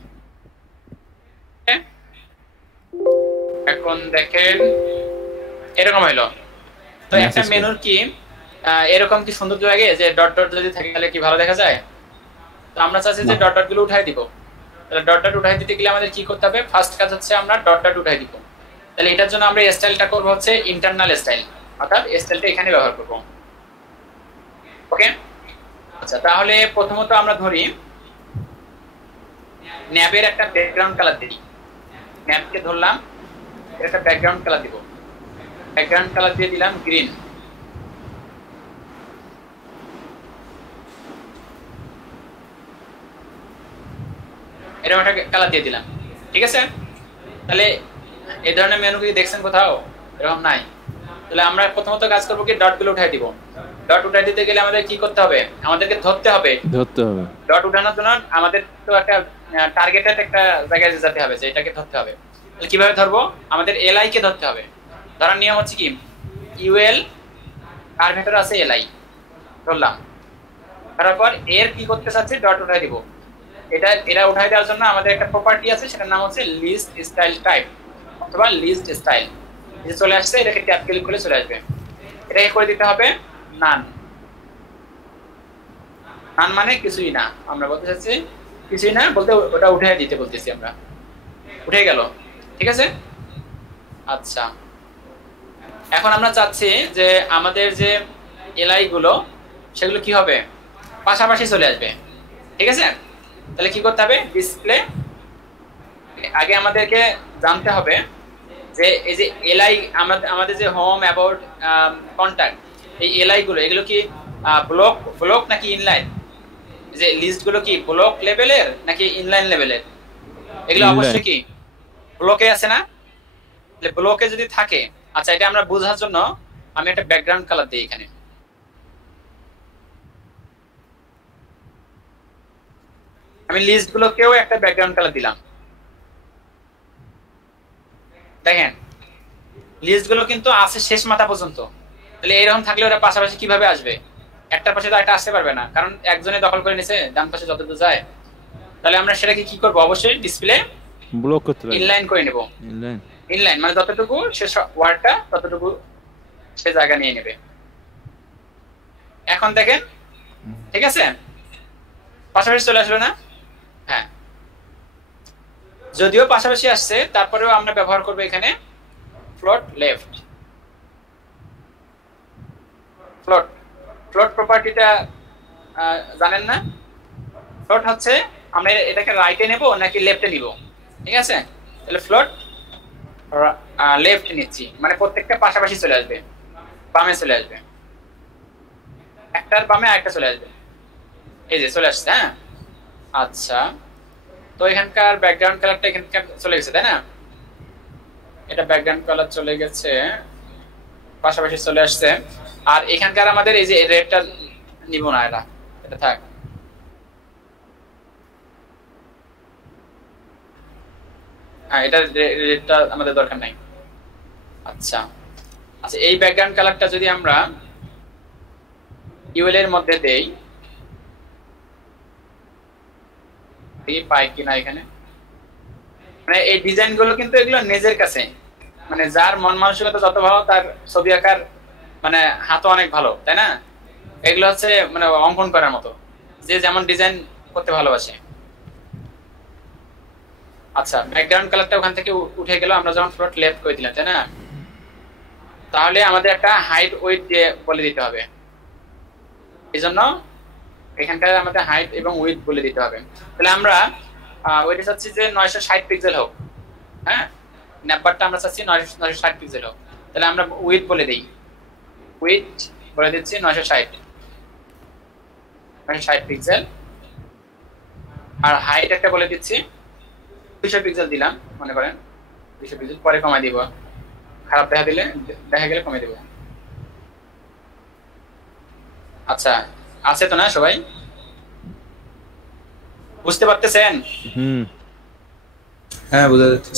এখন দেখেন এরকম হইলো। তো একটা মেনুর কি এরকম কি সুন্দর লাগে যে ডট ডট যদি থাকে তাহলে কি ভালো দেখা যায়? তো আমরা চাচ্ছি যে ডট ডট গুলো উঠাই দিব। তাহলে ডট ডট উঠাই দিতে গেলে আমাদের কি করতে হবে? ফার্স্ট কাজ হচ্ছে আমরা ডট ডট উঠাই দিব। তাহলে এটার জন্য আমরা স্টাইলটা করব হচ্ছে ইন্টারনাল স্টাইল, অর্থাৎ স্টাইলটা এখানে ব্যবহার করব। ওকে আচ্ছা তাহলে প্রথমত আমরা ধরি ন্যাবের একটা ব্যাকগ্রাউন্ড কালার দিই। ন্যাবকে ধরলাম, একটা ব্যাকগ্রাউন্ড কালার দিব, ব্যাকগ্রাউন্ড কালার দিয়ে দিলাম গ্রিন। এরকম একটা কালার দিয়ে দিলাম, ঠিক আছে। তাহলে এই ধরনের মেনু কি দেখছেন কোথাও? এরকম নাই। তাহলে আমরা প্রথমত কাজ করবো কি ডট গুলো উঠাই দিব। ডট উঠাই দিতে গেলে আমাদের কি করতে হবে? আমাদেরকে ধরতে হবে। ডট উঠানোর জন্য আমাদের তো একটা টার্গেটেড একটা জায়গায় যেতে হবে, যে এটাকে ধরতে হবে। তাহলে কিভাবে ধরবো? আমাদের এলআই কে ধরতে হবে। ধরার নিয়ম হচ্ছে কি ইউএল আর ভেতরে আছে এলআই, ধরলাম, তারপর এর কি করতে চাচ্ছি ডট উঠাই দিব। এটা উঠাই দেওয়ার জন্য আমাদের একটা প্রপার্টি আছে, সেটার নাম হচ্ছে লিস্ট স্টাইল টাইপ অথবা লিস্ট স্টাইল। যে চলে আসছে এটাকে ট্যাব ক্লিক করলে চলে আসবে। এটাকে করে দিতে হবে নান। নান মানে কিছুই না, আমরা বলতে চাচ্ছি কিছুই না বলতে ওটা উঠাই দিতে বলতেছি আমরা। উঠে গেল, ঠিক আছে। আচ্ছা এখন আমরা চাচ্ছি যে আমাদের যে এলআই গুলো সেগুলো কি হবে? পাশাপাশি চলে আসবে, ঠিক আছে। তাহলে কি করতে হবে? ডিসপ্লে, আগে আমাদেরকে জানতে হবে যে এই যে এলআই আমাদের যে হোম অ্যাবাউট কন্টাক্ট, এই এলআই গুলো এগুলো কি ব্লক নাকি ইনলাইন? যে লিস্ট গুলো কি ব্লক লেভেলের নাকি ইনলাইন লেভেলের? এগুলো অবশ্যই কি ব্লকে আছে না? তাহলে ব্লকে যদি থাকে, আচ্ছা এটা আমরা বোঝার জন্য আমি একটা ব্যাকগ্রাউন্ড কালার দিই এখানে। আমি লিস্ট গুলোকেও একটা ব্যাকগ্রাউন্ড কালার দিলাম। দেখেন লিস্ট গুলো কিন্তু আছে শেষ মাথা পর্যন্ত। তাহলে এরকম থাকলে ওরা পাশাপাশি কিভাবে আসবে? একটার পাশে তো একটা আসতে পারবে না, কারণ একজনে দখল করে নিছে ডান পাশে যতদূর যায়। তাহলে আমরা সেটাকে কি করব? অবশ্যই ডিসপ্লে ব্লক করতে হবে, ইনলাইন করে নেব। ইনলাইন মানে যতটুকু শেষ ওয়ার্ডটা ততটুকু সে জায়গা নিয়ে নেবে। এখন দেখেন ঠিক আছে, পাশাপাশি চলে আসবে না? হ্যাঁ, যদিও পাশাপাশি আসছে তারপরেও আমরা ব্যবহার করব এখানে ফ্লোট লেফট। ফ্লোট প্রপার্টিটা জানেন না? ফ্লোট হচ্ছে আমরা এটাকে রাইটে নেব নাকি লেফটে নিব, ঠিক আছে। তাহলে ফ্লোট লেফট নিচ্ছি, মানে প্রত্যেকটা পাশাপাশি চলে আসবে, বামে চলে আসবে, একটার বামে আরেকটা চলে আসবে। এই যে চলে আসছে। হ্যাঁ আচ্ছা, তো এখানকার ব্যাকগ্রাউন্ড কালারটা এখানকার চলে গেছে, তাই না? এটা ব্যাকগ্রাউন্ড কালার চলে গেছে, পাশাপাশি চলে আসছে। আর এখানকার আমাদের এই যে রেডটা নিব না, এটা থাক। হ্যাঁ, এটা আমাদের দরকার নাই। আচ্ছা আচ্ছা, এই ব্যাকগ্রাউন্ড কালারটা যদি আমরা ইউএল এর মধ্যে দেই, পাই কিনা এখানে, মানে এই ডিজাইন গুলো কিন্তু এগুলো নিজের কাছে, মানে যার মন মানসিকতা যত ভালো তার ছবি আঁকার মানে হাতও অনেক ভালো, তাই না? এগুলো হচ্ছে মানে অঙ্কন করার মতো, যে যেমন ডিজাইন করতে ভালোবাসে। আচ্ছা, ব্যাকগ্রাউন্ড কালারটা ওখান থেকে উঠে গেল, আমরা যখন ফ্লোট লেফট করে দিলাম, তাই না? তাহলে আমাদের একটা হাইট ওয়েট দিয়ে বলে দিতে হবে, এই জন্য এখানকার আমাদের হাইট এবং উইডথ বলে দিতে হবে। তাহলে আমরা ওইটা চাচ্ছি যে 960 পিক্সেল হোক, হ্যাঁ, নাম্বারটা আমরা চাচ্ছি 960 পিক্সেল হোক। তাহলে আমরা উইডথ বলে দিই, উইডথ বলে দিচ্ছি 960 পিক্সেল, আর হাইট একটা বলে দিচ্ছি 200 পিক্সেল দিলাম, মনে করেন 200 পিক্সেল, পরে কমাই দিব, খারাপ দেখা গেলে কমিয়ে দিব। আচ্ছা, আছে তো না সবাই? বুঝতে পারতেছেন? হ্যাঁ, বোঝা যাচ্ছে।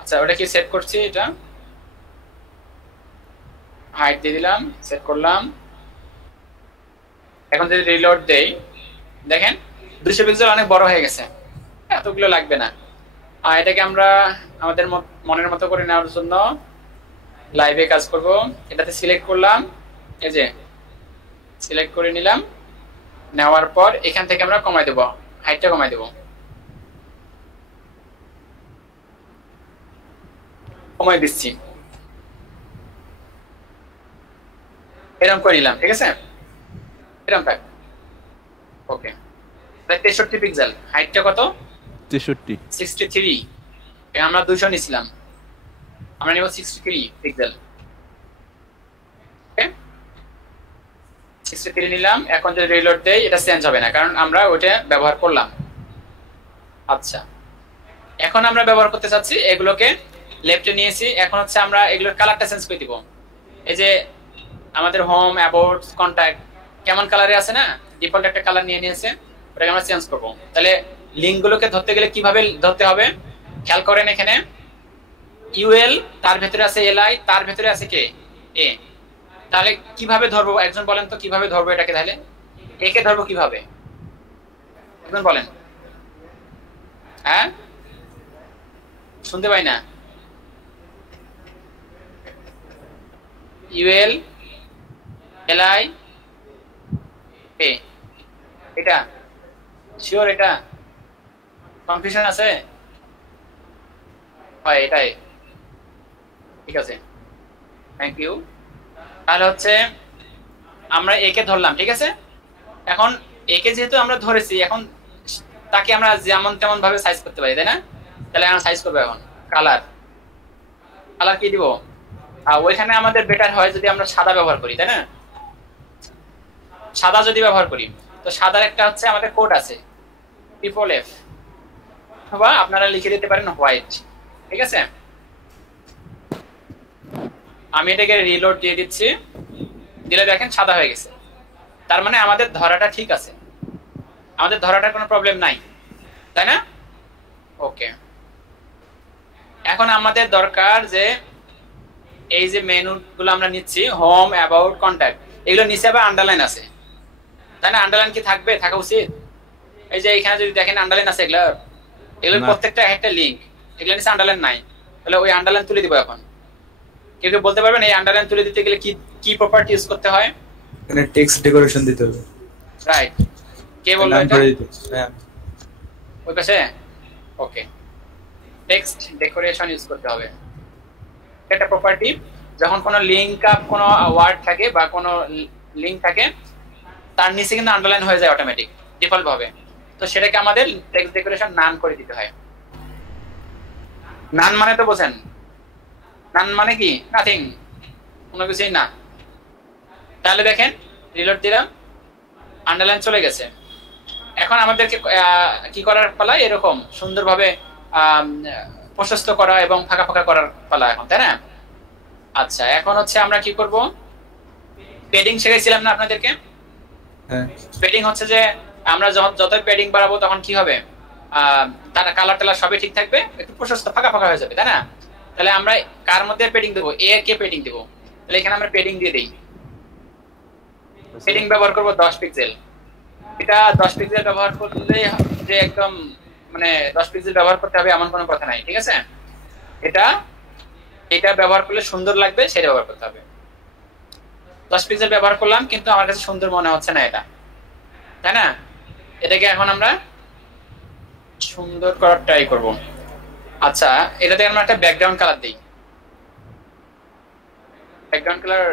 আচ্ছা, ওটা কি সেট করছি, এটা হাইট দিয়ে দিলাম, সেট করলাম। এখন যদি রিলোড দেই, দেখেন 200 পিক্সেল অনেক বড় হয়ে গেছে, এতগুলো লাগবে না। আর এটাকে আমরা আমাদের মনের মতো করে নেওয়ার জন্য লাইভে কাজ করব। এটাতে সিলেক্ট করলাম, এই যে সিলেক্ট করে নিলাম, নেওয়ার পর এখান থেকে আমরা কমাই দেব, হাইটটা কমাই দেব, কমাই দিচ্ছি, এরকম করে নিলাম, ঠিক আছে? এরকম থাক, ওকে। 63 পিক্সেল, হাইটটা কত? 63। আমরা 200 নিছিলাম, আমরা নিব 63 পিক্সেল, ওকে, 63 নিলাম। এখন যদি রিলোড দেই, এটা চেঞ্জ হবে না, কারণ আমরা ওটা ব্যবহার করলাম। আচ্ছা, এখন আমরা ব্যবহার করতে চাচ্ছি, এগুলোকে লেফটে নিয়েছি, এখন হচ্ছে আমরা এগুলোর কালারটা চেঞ্জ করে দিব। এই যে আমাদের হোম, অ্যাবাউট, কন্টাক্ট কেমন কালারে আছে না, ডিফল্ট একটা কালার নিয়ে নিয়েছে, ওটাকে আমরা চেঞ্জ করব। তাহলে লিংক গুলোকে ধরতে গেলে কিভাবে ধরতে হবে খেয়াল করেন। এখানে ইউএল, তার ভেতরে আছে এলআই, তার ভেতরে আছে কে, এ। তাহলে কিভাবে ধরবো একজন বলেন তো, কিভাবে ধরবো এটাকে? তাহলে এ কে ধরবো কিভাবে, একজন বলেন। হ্যাঁ, শুনতে পাই না। ইউএল, এলআই, এ, এটা শিওর? এটা কনফিউশন আছে? হয়, এটাই ঠিক আছে, থ্যাংক ইউ। তাহলে হচ্ছে আমরা একে ধরলাম, ঠিক আছে? এখন একে যেহেতু আমরা ধরেছি, এখন তাকে আমরা যেমন তেমন ভাবে সাইজ করতে পারি, তাই না? তাহলে আমরা সাইজ করবো। এখন কালার, কালার কি দিব? ওইখানে আমাদের বেটার হয় যদি আমরা সাদা ব্যবহার করি, তাই না? সাদা যদি ব্যবহার করি, তো সাদার একটা হচ্ছে আমাদের কোড আছে, F, অথবা আপনারা লিখে দিতে পারেন হোয়াইট, ঠিক আছে? আমি এটাকে রিলোড দিয়ে দিচ্ছি, দিলে দেখেন সাদা হয়ে গেছে। তার মানে আমাদের ধরাটা ঠিক আছে, আমাদের ধরাটার কোনো প্রবলেম নাই, তাই না? ওকে, এখন আমাদের দরকার যে এই যে মেনুগুলো আমরা নিচ্ছি, হোম, অ্যাবাউট, কন্টাক্ট, এগুলো নিচে আবার আন্ডারলাইন আছে, তাই না? আন্ডারলাইন কি থাকবে, থাকা উচিত? এই যে এখানে যদি দেখেন আন্ডারলাইন আছে, এগুলো প্রত্যেকটা একটা লিংক, এগুলো নিচে আন্ডারলাইন নাই, তাহলে ওই আন্ডারলাইন তুলে দিব। এখন কেউ কেউ বলতে পারবেন এই আন্ডারলাইন তুলে দিতে গেলে কি কি প্রপার্টি ইউজ করতে হয়? এখানে টেক্সট ডেকোরেশন দিতে হবে, রাইট? কে বললো এটা? হ্যাঁ, ওই পাশে, ওকে, টেক্সট ডেকোরেশন ইউজ করতে হবে। একটা প্রপার্টি, যখন কোনো লিংক আপ কোনো ওয়ার্ড থাকে বা কোনো লিংক থাকে, তার নিচে কিন্তু আন্ডারলাইন হয়ে যায় অটোমেটিক, ডিফল্ট ভাবে। তো সেটাকে আমাদের টেক্সট ডেকোরেশন নান করে দিতে হয়। নান মানে তো বোঝেন, নান মানে কি? নাথিং, কোনো কিছুই না। তাহলে দেখেন রিলোড দিলাম, আন্ডারলাইন চলে গেছে। এখন আমাদেরকে কি করার পালা? এরকম সুন্দরভাবে প্রশস্ত করা এবং ফাঁকা ফাঁকা করার পালা এখন, তাই না? আচ্ছা, এখন হচ্ছে আমরা কি করব? পেডিং শিখাইছিলাম না আপনাদেরকে? হ্যাঁ পেডিং হচ্ছে যে আমরা যখন যত পেডিং বাড়াবো তখন কি হবে, তার কালার টালার সবই ঠিক থাকবে, একটু প্রশস্ত ফাঁকা ফাঁকা হয়ে যাবে, তাই না? তাহলে আমরা কার মধ্যে পেডিং দেবো, এ কে পেডিং দেবো, তাহলে এখানে আমরা পেডিং দিয়ে দিই। পেডিং ব্যবহার করব 10 পিক্সেল। এটা 10 পিক্সেল ব্যবহার করলে যে একদম মানে 10 পিক্সেল ব্যবহার করতে হবে এমন কোনো কথা নাই, ঠিক আছে? এটা ব্যবহার করলে সুন্দর লাগবে সেটা ব্যবহার করতে হবে। 10 পিক্সেল ব্যবহার করলাম কিন্তু আমার কাছে সুন্দর মনে হচ্ছে না এটা, তাই না? এটাকে এখন আমরা সুন্দর করার ট্রাই করব। আচ্ছা, এটাতে আমরা একটা ব্যাকগ্রাউন্ড কালার দিই। ব্যাকগ্রাউন্ড কালার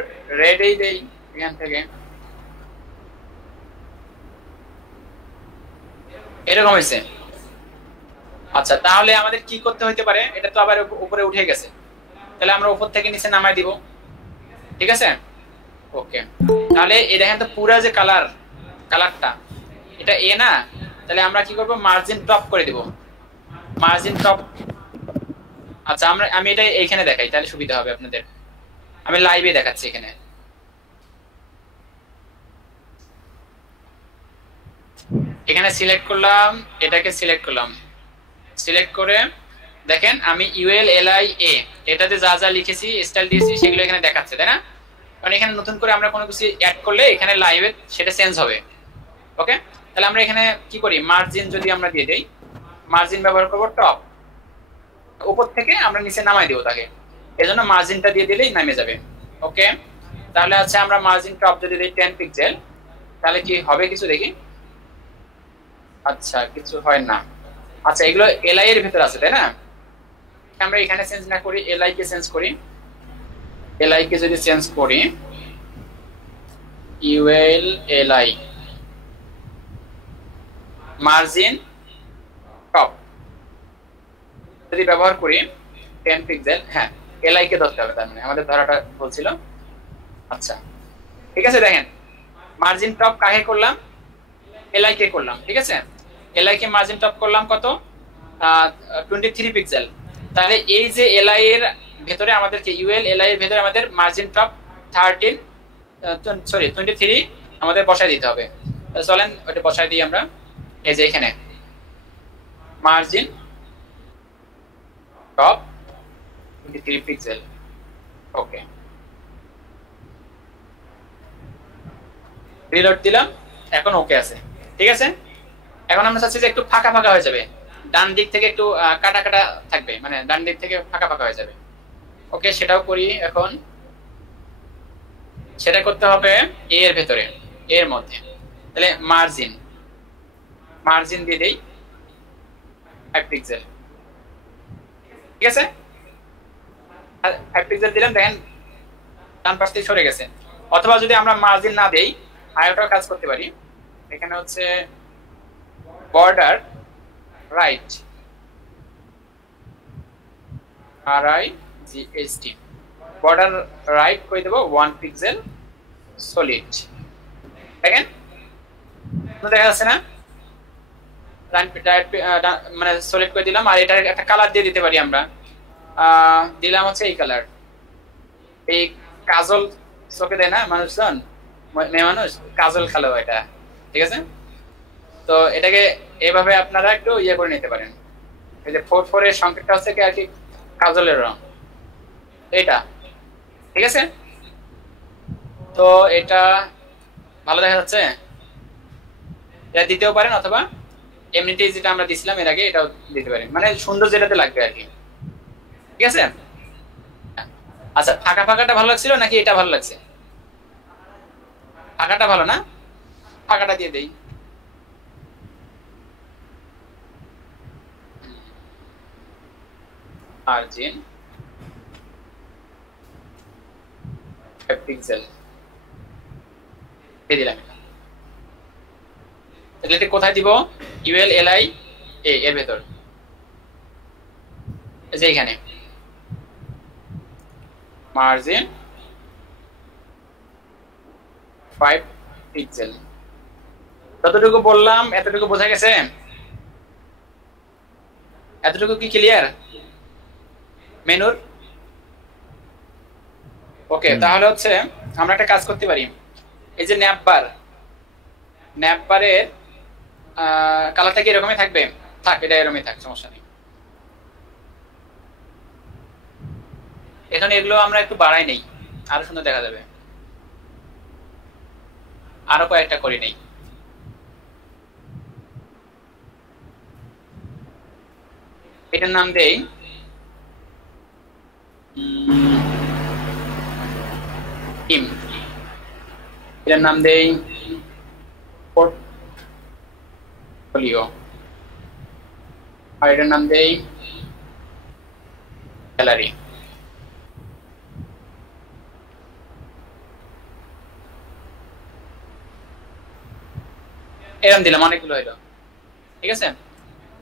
রেডই দেই এখান থেকে, এরকম হয়েছে। আচ্ছা, তাহলে আমাদের কি করতে হইতে পারে, এটা তো আবার উপরে উঠে গেছে, তাহলে আমরা উপর থেকে নিচে নামাই দিব, ঠিক আছে? ওকে, তাহলে এই দেখেন তো পুরা যে কালারটা এটা এ না, তাহলে আমরা কি করব, মার্জিন টপ করে দিব, মার্জিন টপ। আচ্ছা, আমি এটা এইখানে দেখাই তাহলে সুবিধা হবে আপনাদের, আমি লাইভে দেখাচ্ছি এখানে। এখানে সিলেক্ট করলাম, এটাকে সিলেক্ট করলাম, সিলেক্ট করে দেখেন আমি ULLIA এটাতে যা যা লিখেছি স্টাইল দিয়েছি সেগুলো এখানে দেখাচ্ছে, তাই না? কারণ এখানে নতুন করে আমরা কোনো কিছু অ্যাড করলে এখানে লাইভে সেটা চেঞ্জ হবে। ওকে, তাহলে আমরা এখানে কি করি, মার্জিন যদি আমরা দিয়ে দেই, মার্জিন ব্যবহার করব টপ, উপর থেকে আমরা নিচে নামাই দেব তাকে, এজন্য মার্জিনটা দিয়ে দিলেই নামে যাবে। ওকে, তাহলে আচ্ছা আমরা মার্জিন টপ যদি দিই 10 পিক্সেল তাহলে কি হবে কিছু দেখি। আচ্ছা, কিছু হয় না। আচ্ছা, এগুলো এলআই এর ভিতর আছে, তাই না? আমরা এখানে চেঞ্জ না করি, এলআই কে চেঞ্জ করি। এলআই কে যদি চেঞ্জ করি ULLI মার্জিন টপ যদি ব্যবহার করি 10 পিক্সেল, হ্যাঁ এলআই কে ধরতে হবে, তার মানে আমাদের ধরাটা বলছিল। আচ্ছা, ঠিক আছে, দেখেন মার্জিন টপ কাকে করলাম, এলআই কে করলাম, ঠিক আছে? এলআই কে মার্জিন টপ করলাম কত, 23 পিক্সেল। তাহলে এই যে এলআই এর ভেতরে আমাদেরকে ULLI এর ভেতরে আমাদের মার্জিন টপ 23 আমাদের বসায় দিতে হবে। চলেন ওটা বসায় দিই আমরা, এই যে এখানে মার্জিন টপ 23 পিক্সেল। ওকে, রিলোড দিলাম, এখন ওকে আছে, ঠিক আছে? এখন আমরা চাচ্ছি যে একটু ফাঁকা ফাঁকা হয়ে যাবে, ডান দিক থেকে একটু কাটা কাটা থাকবে, মানে ডান দিক থেকে ফাঁকা ফাঁকা হয়ে যাবে। ওকে, সেটাও করি। এখন সেটা করতে হবে এ এর ভেতরে, এর মধ্যে, তাহলে মার্জিন দিয়ে দেই 5 পিক্সেল, ঠিক আছে? 5 পিক্সেল দিলাম, দেখেন ডান পাশ থেকে সরে গেছে। অথবা যদি আমরা মার্জিন না দেই আরেকটা কাজ করতে পারি, এখানে হচ্ছে border right, RIGHT, border right করে দেবো 1 পিক্সেল সলিড। দেখেন দেখা যাচ্ছে না, মানে সলিড করে দিলাম। আর এটার একটা কালার দিয়ে দিতে পারি আমরা, দিলাম হচ্ছে এই কালার, এই কাজল চোখে দেয় না মানুষজন, মেয়ে মানুষ কাজল খালো এটা, ঠিক আছে? তো এটাকে এভাবে আপনারা একটু ইয়ে করে নিতে পারেন। এই যে 4 এর সংকেতটা হচ্ছে কি আর কি কাজলের রং, এইটা, ঠিক আছে? তো এটা ভালো দেখা যাচ্ছে, এটা দিতেও পারেন, অথবা এমনিতেই যেটা আমরা দিছিলাম এর আগে এটাও দিতে পারেন, মানে সুন্দর যেটাতে লাগবে আর কি, ঠিক আছে? আচ্ছা, ফাঁকা ফাঁকাটা ভালো লাগছিল নাকি এটা ভালো লাগছে? ফাঁকাটা ভালো না, ফাঁকাটা দিয়ে দেই। মার্জিন 5 পিক্সেল দিয়ে দিলাম। এটা কোথায় দিব, ULLI এর ভেতর, এই যে এখানে মার্জিন 5 পিক্সেল। যতটুকু বললাম এতটুকু বোঝা গেছে? এতটুকু কি ক্লিয়ার মেনুর? ওকে, তাহলে হচ্ছে আমরা একটা কাজ করতে পারি, এই যে ন্যাপ বার ন্যাপ বারের কালারটা কি এরকমই থাকবে? থাক, এটা এরকমই থাক, সমস্যা নেই। এখন এগুলো আমরা একটু বাড়াই নেই, আরো সুন্দর দেখা যাবে। আরো কয়েকটা করে নেই। এটার নাম দেই টিম, এটার নাম দেই পোর্টফোলিও, আর এটার নাম দেই গ্যালারি। এরকম দিলাম, অনেকগুলো হইলো। ঠিক আছে,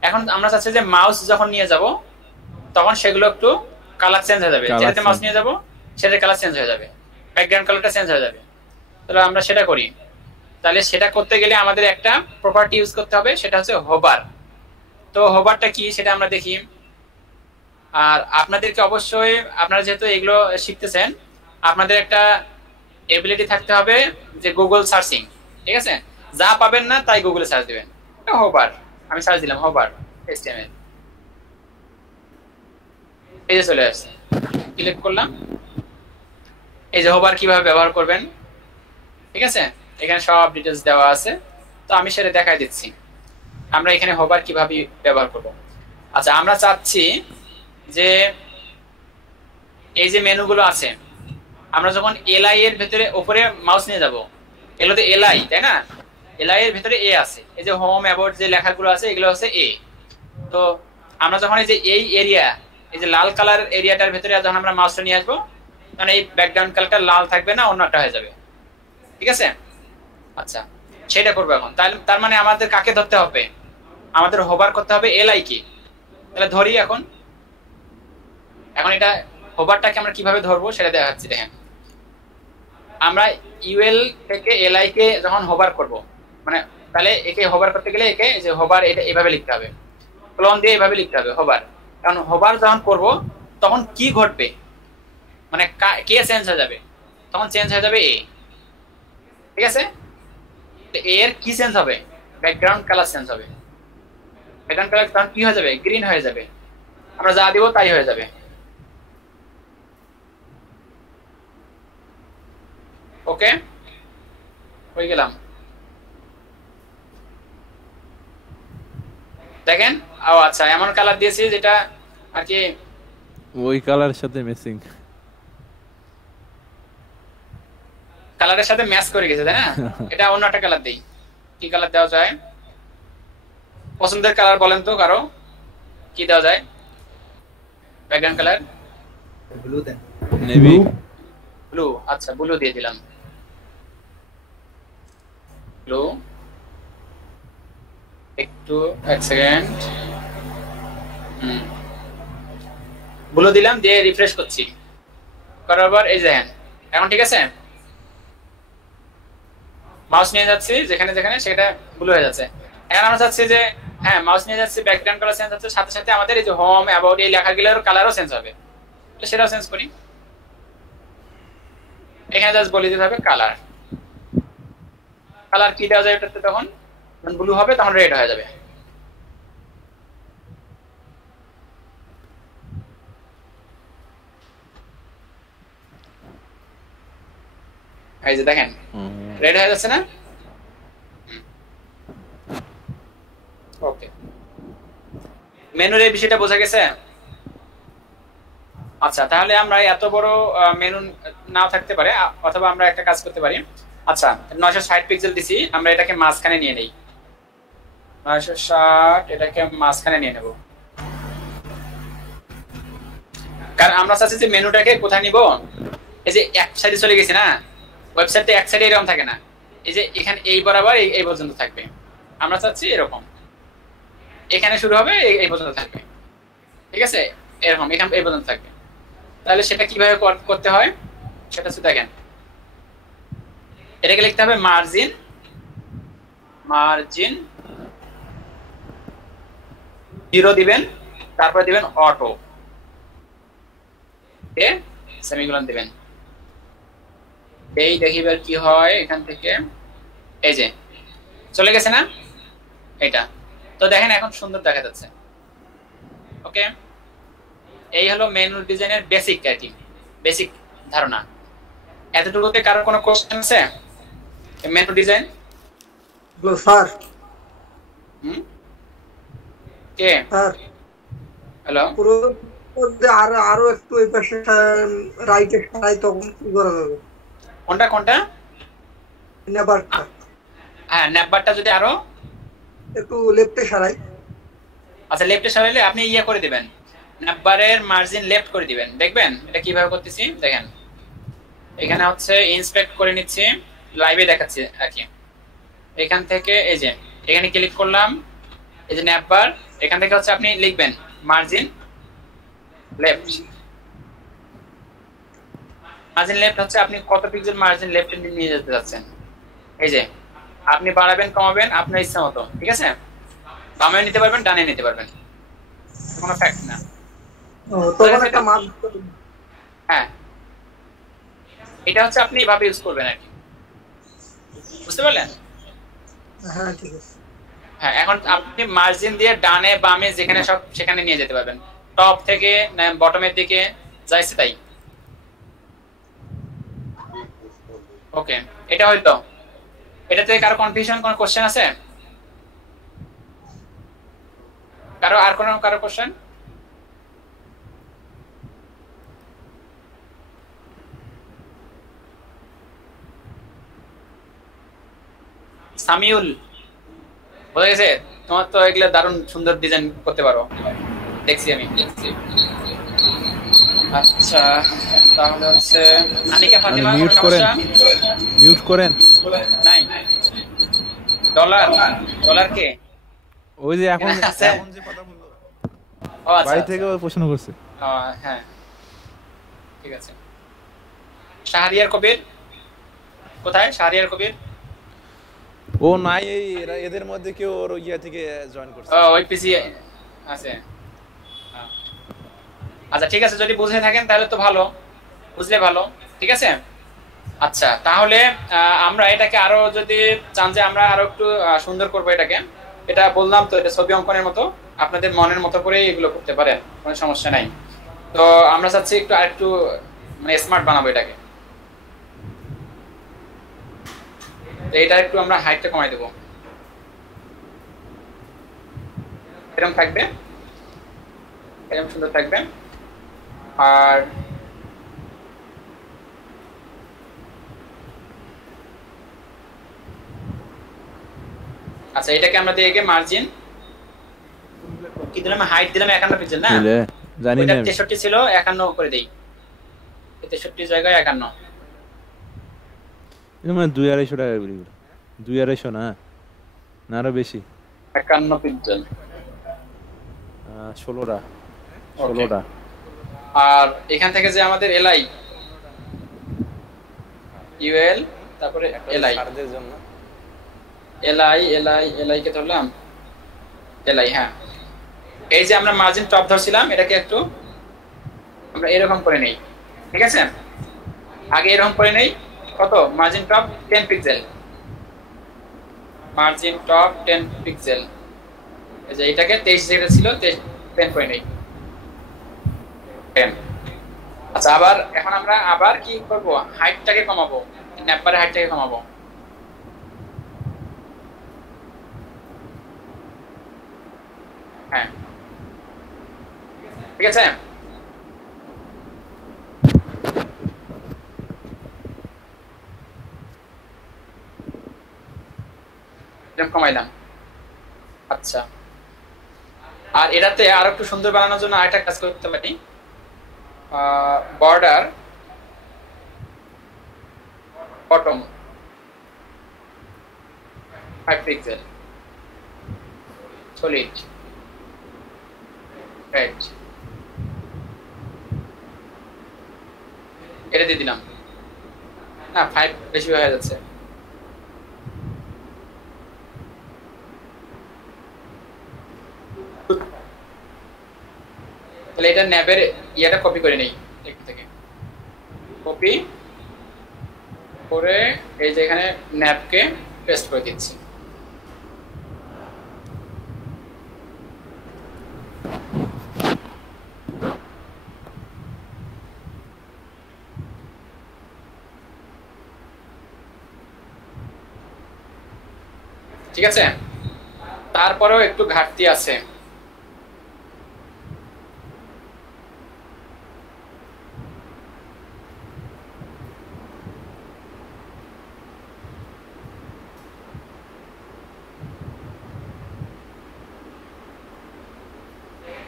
এখন আমরা চাচ্ছি যে মাউস যখন নিয়ে যাব তখন সেগুলো একটু কালার চেঞ্জ হয়ে যাবে। যেটাতে মাউস নিয়ে যাব সেটার কালার চেঞ্জ হয়ে যাবে, ব্যাকগ্রাউন্ড কালারটা চেঞ্জ হয়ে যাবে। তাহলে আমরা সেটা করি। তাহলে সেটা করতে গেলে আমাদের একটা প্রপার্টি ইউজ করতে হবে, সেটা হচ্ছে হোভার। তো হোভারটা কি সেটা আমরা দেখি। আর আপনাদেরকে অবশ্যই, আপনারা যেহেতু এগুলো শিখতেছেন, আপনাদের একটা এবিলিটি থাকতে হবে যে গুগল সার্চিং। ঠিক আছে, যা পাবেন না তাই গুগলে সার্চ দিবেন। হোভার, আমি সার্চ দিলাম হোভার HTML, এই যে চলে আসছে, ক্লিক করলাম। এই যে হোভার কিভাবে ব্যবহার করবেন, ঠিক আছে, এখানে সব ডিটেলস দেওয়া আছে। তো আমি সেটা দেখাই দিচ্ছি আমরা এখানে হোভার কিভাবে ব্যবহার করব। আচ্ছা, আমরা চাচ্ছি যে এই যে মেনুগুলো আছে, আমরা যখন এলআই এর ভেতরে উপরে মাউস নিয়ে যাব, এগুলো তো এলআই, তাই না? এলআই এর ভেতরে এ আছে, এই যে হোম অ্যাবাউট যে লেখাগুলো আছে এগুলো হচ্ছে এ। তো আমরা যখন এই যে এই এরিয়া, এই যে লাল কালার এরিয়াটার ভেতরে যখন আমরা মাউসটা নিয়ে আসবো, তখন এই ব্যাকগ্রাউন্ড কালারটা লাল থাকবে না, অন্যটা হয়ে যাবে। ঠিক আছে, আচ্ছা সেটা করবো এখন। তার মানে আমাদের কাকে ধরতে হবে? আমাদের হোভার করতে হবে এলআই কে। তাহলে ধরি এখন এটা হোভারটাকে আমরা কিভাবে ধরবো সেটা দেখাচ্ছি। দেখেন, আমরা ইউএল থেকে এলআই কে যখন হোভার করব, মানে তাহলে একে হোভার করতে গেলে একে যে হোভার এটা এভাবে লিখতে হবে, ক্লোন দিয়ে এভাবে লিখতে হবে হোভার। কারণ হোভার যখন করব তখন কি ঘটবে, মানে কে চেঞ্জ হয়ে যাবে, তখন চেঞ্জ হয়ে যাবে এ। ঠিক আছে, এর কি চেঞ্জ হবে? ব্যাকগ্রাউন্ড কালার চেঞ্জ হবে। ব্যাকগ্রাউন্ড কালার তখন কি হয়ে যাবে? গ্রিন হয়ে যাবে। আমরা যা দিব তাই হয়ে যাবে। ওকে, হয়ে গেলাম। দেখেন, ও আচ্ছা, এমন কালার দিয়েছি যেটা আর কি ওই কালারের সাথে ম্যাচিং, কালারের সাথে ম্যাচ করে গেছে, তাই না? এটা অন্য একটা কালার দেই। কি কালার দেওয়া যায়? পছন্দের কালার বলেন তো কারো, কি দেওয়া যায়? ব্যাকগ্রাউন্ড কালার ব্লু দেন, নেভি, ব্লু। আচ্ছা, ব্লু দিয়ে দিলাম, ব্লু। একটু এক সেকেন্ড, ব্লু দিলাম, দিয়ে রিফ্রেশ করছি, করার পর এই দেখেন এখন ঠিক আছে। মাউস নিয়ে যাচ্ছি যেখানে যেখানে, সেটা ব্লু হয়ে যাচ্ছে। এখন আমরা চাচ্ছি যে হ্যাঁ, মাউস নিয়ে যাচ্ছি, ব্যাকগ্রাউন্ড কালার চেঞ্জ হচ্ছে, সাথে সাথে আমাদের এই যে হোম অ্যাবাউট এই লেখাগুলোর কালারও চেঞ্জ হবে। সেটাও চেঞ্জ করি। এখানে জাস্ট বলে দিতে হবে কালার। কালার কি দেওয়া যায় এটাতে? তখন ব্লু হবে, তখন রেড হয়ে যাবে। এই যে দেখেন রেড হয়ে যাচ্ছে না? ওকে, মেনুর এই বিষয়টা বোঝা গেছে? আচ্ছা, তাহলে আমরা এত বড় মেনু নাও থাকতে পারে, অথবা আমরা একটা কাজ করতে পারি। আচ্ছা, 960 পিক্সেল দিছি, আমরা এটাকে মাঝখানে নিয়ে নেই। 960 এটাকে মাঝখানে নিয়ে নেব, কারণ আমরা চাচ্ছি যে মেনুটাকে কোথায় নিব। এই যে এক সাইডে চলে গেছি না, ওয়েবসাইটে এক সাইডে এরকম থাকে না, এই যে এখানে এই বরাবর এই পর্যন্ত থাকবে। আমরা চাচ্ছি এরকম, এখানে শুরু হবে, এই পর্যন্ত থাকবে। ঠিক আছে, এরকম এখানে এই পর্যন্ত থাকবে। তাহলে সেটা কিভাবে করতে হয় সেটা হচ্ছে, দেখেন, এটাকে লিখতে হবে মার্জিন 0 দিবেন, তারপরে দিবেন অটো, সেমিকোলন দিবেন। এই দেখিবার কি হয় এখান থেকে, এই যে চলে গেছে না এটা? তো দেখেন এখন সুন্দর দেখা যাচ্ছে। ওকে, এই হলো মেনু ডিজাইনের বেসিক আর কি, বেসিক ধারণা। এতটুকুতে কারোর কোনো কোশ্চেন আছে? মেনু ডিজাইন স্যার কে? স্যার হ্যালো, পুরো আরো আরো একটু এই পাশে রাইটে সারাই তখন কি করা যাবে? কোনটা কোনটা? নেবারটা হ্যাঁ, ন্যাপবারটা যদি আরো একটু লেফটে সারাই। আচ্ছা, লেফটে সরাইলে আপনি ইয়ে করে দিবেন, ন্যাপবারের মার্জিন লেফট করে দিবেন। দেখবেন এটা কিভাবে করতেছি, দেখেন এখানে হচ্ছে ইন্সপেক্ট করে নিচ্ছি, লাইভে দেখাচ্ছি আর কি। এখান থেকে এই যে এখানে ক্লিক করলাম, এই যে ন্যাপবার, এখান থেকে হচ্ছে আপনি লিখবেন মার্জিন লেফট। মার্জিন লেফট হচ্ছে আপনি কত পিক্সেল মার্জিন লেফট নিয়ে যেতে যাচ্ছেন। এই যে আপনি বাড়াবেন কমাবেন আপনার ইচ্ছা মতো, ঠিক আছে? বামে নিতে পারবেন, ডানে নিতে পারবেন, কোনো ফ্যাক্ট না। তখন একটা মার্ক হ্যাঁ, এটা হচ্ছে আপনি এভাবে ইউজ করবেন আর কি, বুঝতে পারলেন? হ্যাঁ ঠিক আছে। হ্যাঁ, এখন আপনি মার্জিন দিয়ে ডানে বামে যেখানে সব সেখানে নিয়ে যেতে পারবেন, টপ থেকে বটমের দিকে যাইছে তাই। ওকে, এটা হয়তো এটাতে কারো কনফিউশন, কোনো কোশ্চেন আছে? কারো কোশ্চেন? সামিউল, বোঝা গেছে? তোমার তো এগুলো দারুণ সুন্দর ডিজাইন করতে পারো, দেখছি আমি। আচ্ছা, তাহলে হচ্ছে আনিকা ফাতিমা, কোনো মিউট করেন, সমস্যা? মিউট করেন। নাই। ডলার কে? ওই যে এখন আছে? যে কথা বললো ও আচ্ছা, বাড়ি থেকে প্রশ্ন করছে। হ্যাঁ ঠিক আছে। শাহরিয়ার কবির কোথায়? শাহরিয়ার কবির ও নাই, এই এদের মধ্যে কেউ ওর ইয়া থেকে জয়েন করছে। ওই পিসি আছে। আচ্ছা ঠিক আছে, যদি বুঝে থাকেন তাহলে তো ভালো, বুঝলে ভালো, ঠিক আছে। আচ্ছা, তাহলে আমরা এটাকে আরো যদি চান যে আমরা আরো একটু সুন্দর করবো এটাকে, এটা বললাম তো, এটা ছবি অঙ্কনের মতো, আপনাদের মনের মতো করে এগুলো করতে পারেন, কোনো সমস্যা নাই। তো আমরা চাচ্ছি একটু আরেকটু মানে স্মার্ট বানাবো এটাকে। এটা একটু আমরা হাইটটা কমাই দেবো, এরকম থাকবে, এরকম সুন্দর থাকবে। আর আচ্ছা, এটাকে আমরা দিয়ে মার্জিন কি দিলাম, হাইট দিলাম 51 পিক্সেল না, জানি না 63 ছিল 51 করে দেই, 63 জায়গায় 51। এটা মানে 2-250 টাকা বিক্রি করে। 2-250 না, না আরো বেশি। 51 পিক্সেল 16টা 16টা। আর এখান থেকে যে আমাদের এলআই ইউএল, তারপরে এলআই সারদের জন্য এলআই কে ধরলাম, এলআই। হ্যাঁ, এই যে আমরা মার্জিন টপ ধরছিলাম, এটাকে একটু আমরা এরকম করে নেই, ঠিক আছে? আগে এরকম করে নেই, কত margin top 10 pixel, margin top 10 pixel. এই যে এটাকে 23 যেটা ছিল 10 করে নেই, 10। আচ্ছা, আবার এখন আমরা আবার কি করব, হাইটটাকে কমাবো, ন্যাপবারের হাইটটাকে কমাবো। হ্যাঁ ঠিক আছে। কমাইলাম। আচ্ছা, আর এটাতে আরো একটু সুন্দর বানানোর জন্য আরেকটা কাজ করতে পারি, border bottom 5 pixel, solid right, এটা দিয়ে দিলাম না, 5 বেশি হয়ে যাচ্ছে। তাহলে এটা ন্যাবের ইয়াটা কপি করে নেই, এখান থেকে কপি করে এই যে এখানে ন্যাবকে পেস্ট করে দিচ্ছি। ঠিক আছে, তারপরেও একটু ঘাটতি আছে।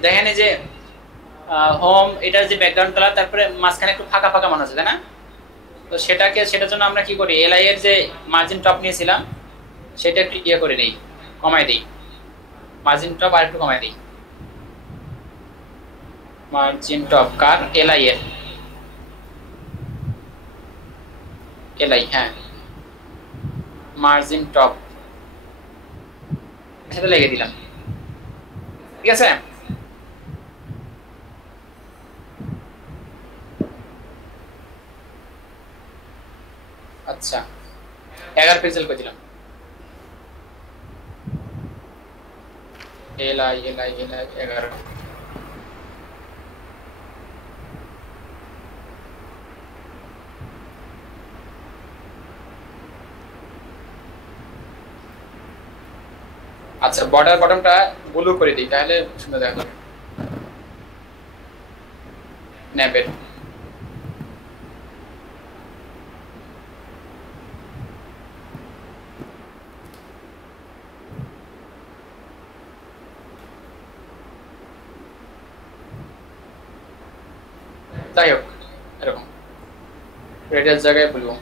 দেখেন এই যে হোম, এটার যে ব্যাকগ্রাউন্ড কালার, তারপরে মাঝখানে একটু ফাঁকা ফাঁকা মনে হচ্ছে, তাই না? তো সেটার জন্য আমরা কি করি, এলআই এর যে মার্জিন টপ নিয়েছিলাম সেটা একটু ইয়ে করে দিই, কমাই দিই, মার্জিন টপ আর একটু কমাই দিই। মার্জিন টপ কার? এলআই এর, এলআই, হ্যাঁ মার্জিন টপ সেটা লেগে দিলাম। ঠিক আছে, আচ্ছা 11 পিক্সেল করে দিলাম। এলআই 11। আচ্ছা বর্ডার বটমটা ব্লু করে দিই, তাহলে সুন্দর দেখা যাবে। নেবের যাই হোক, এরকম রেডিয়াস জায়গায় বলবো।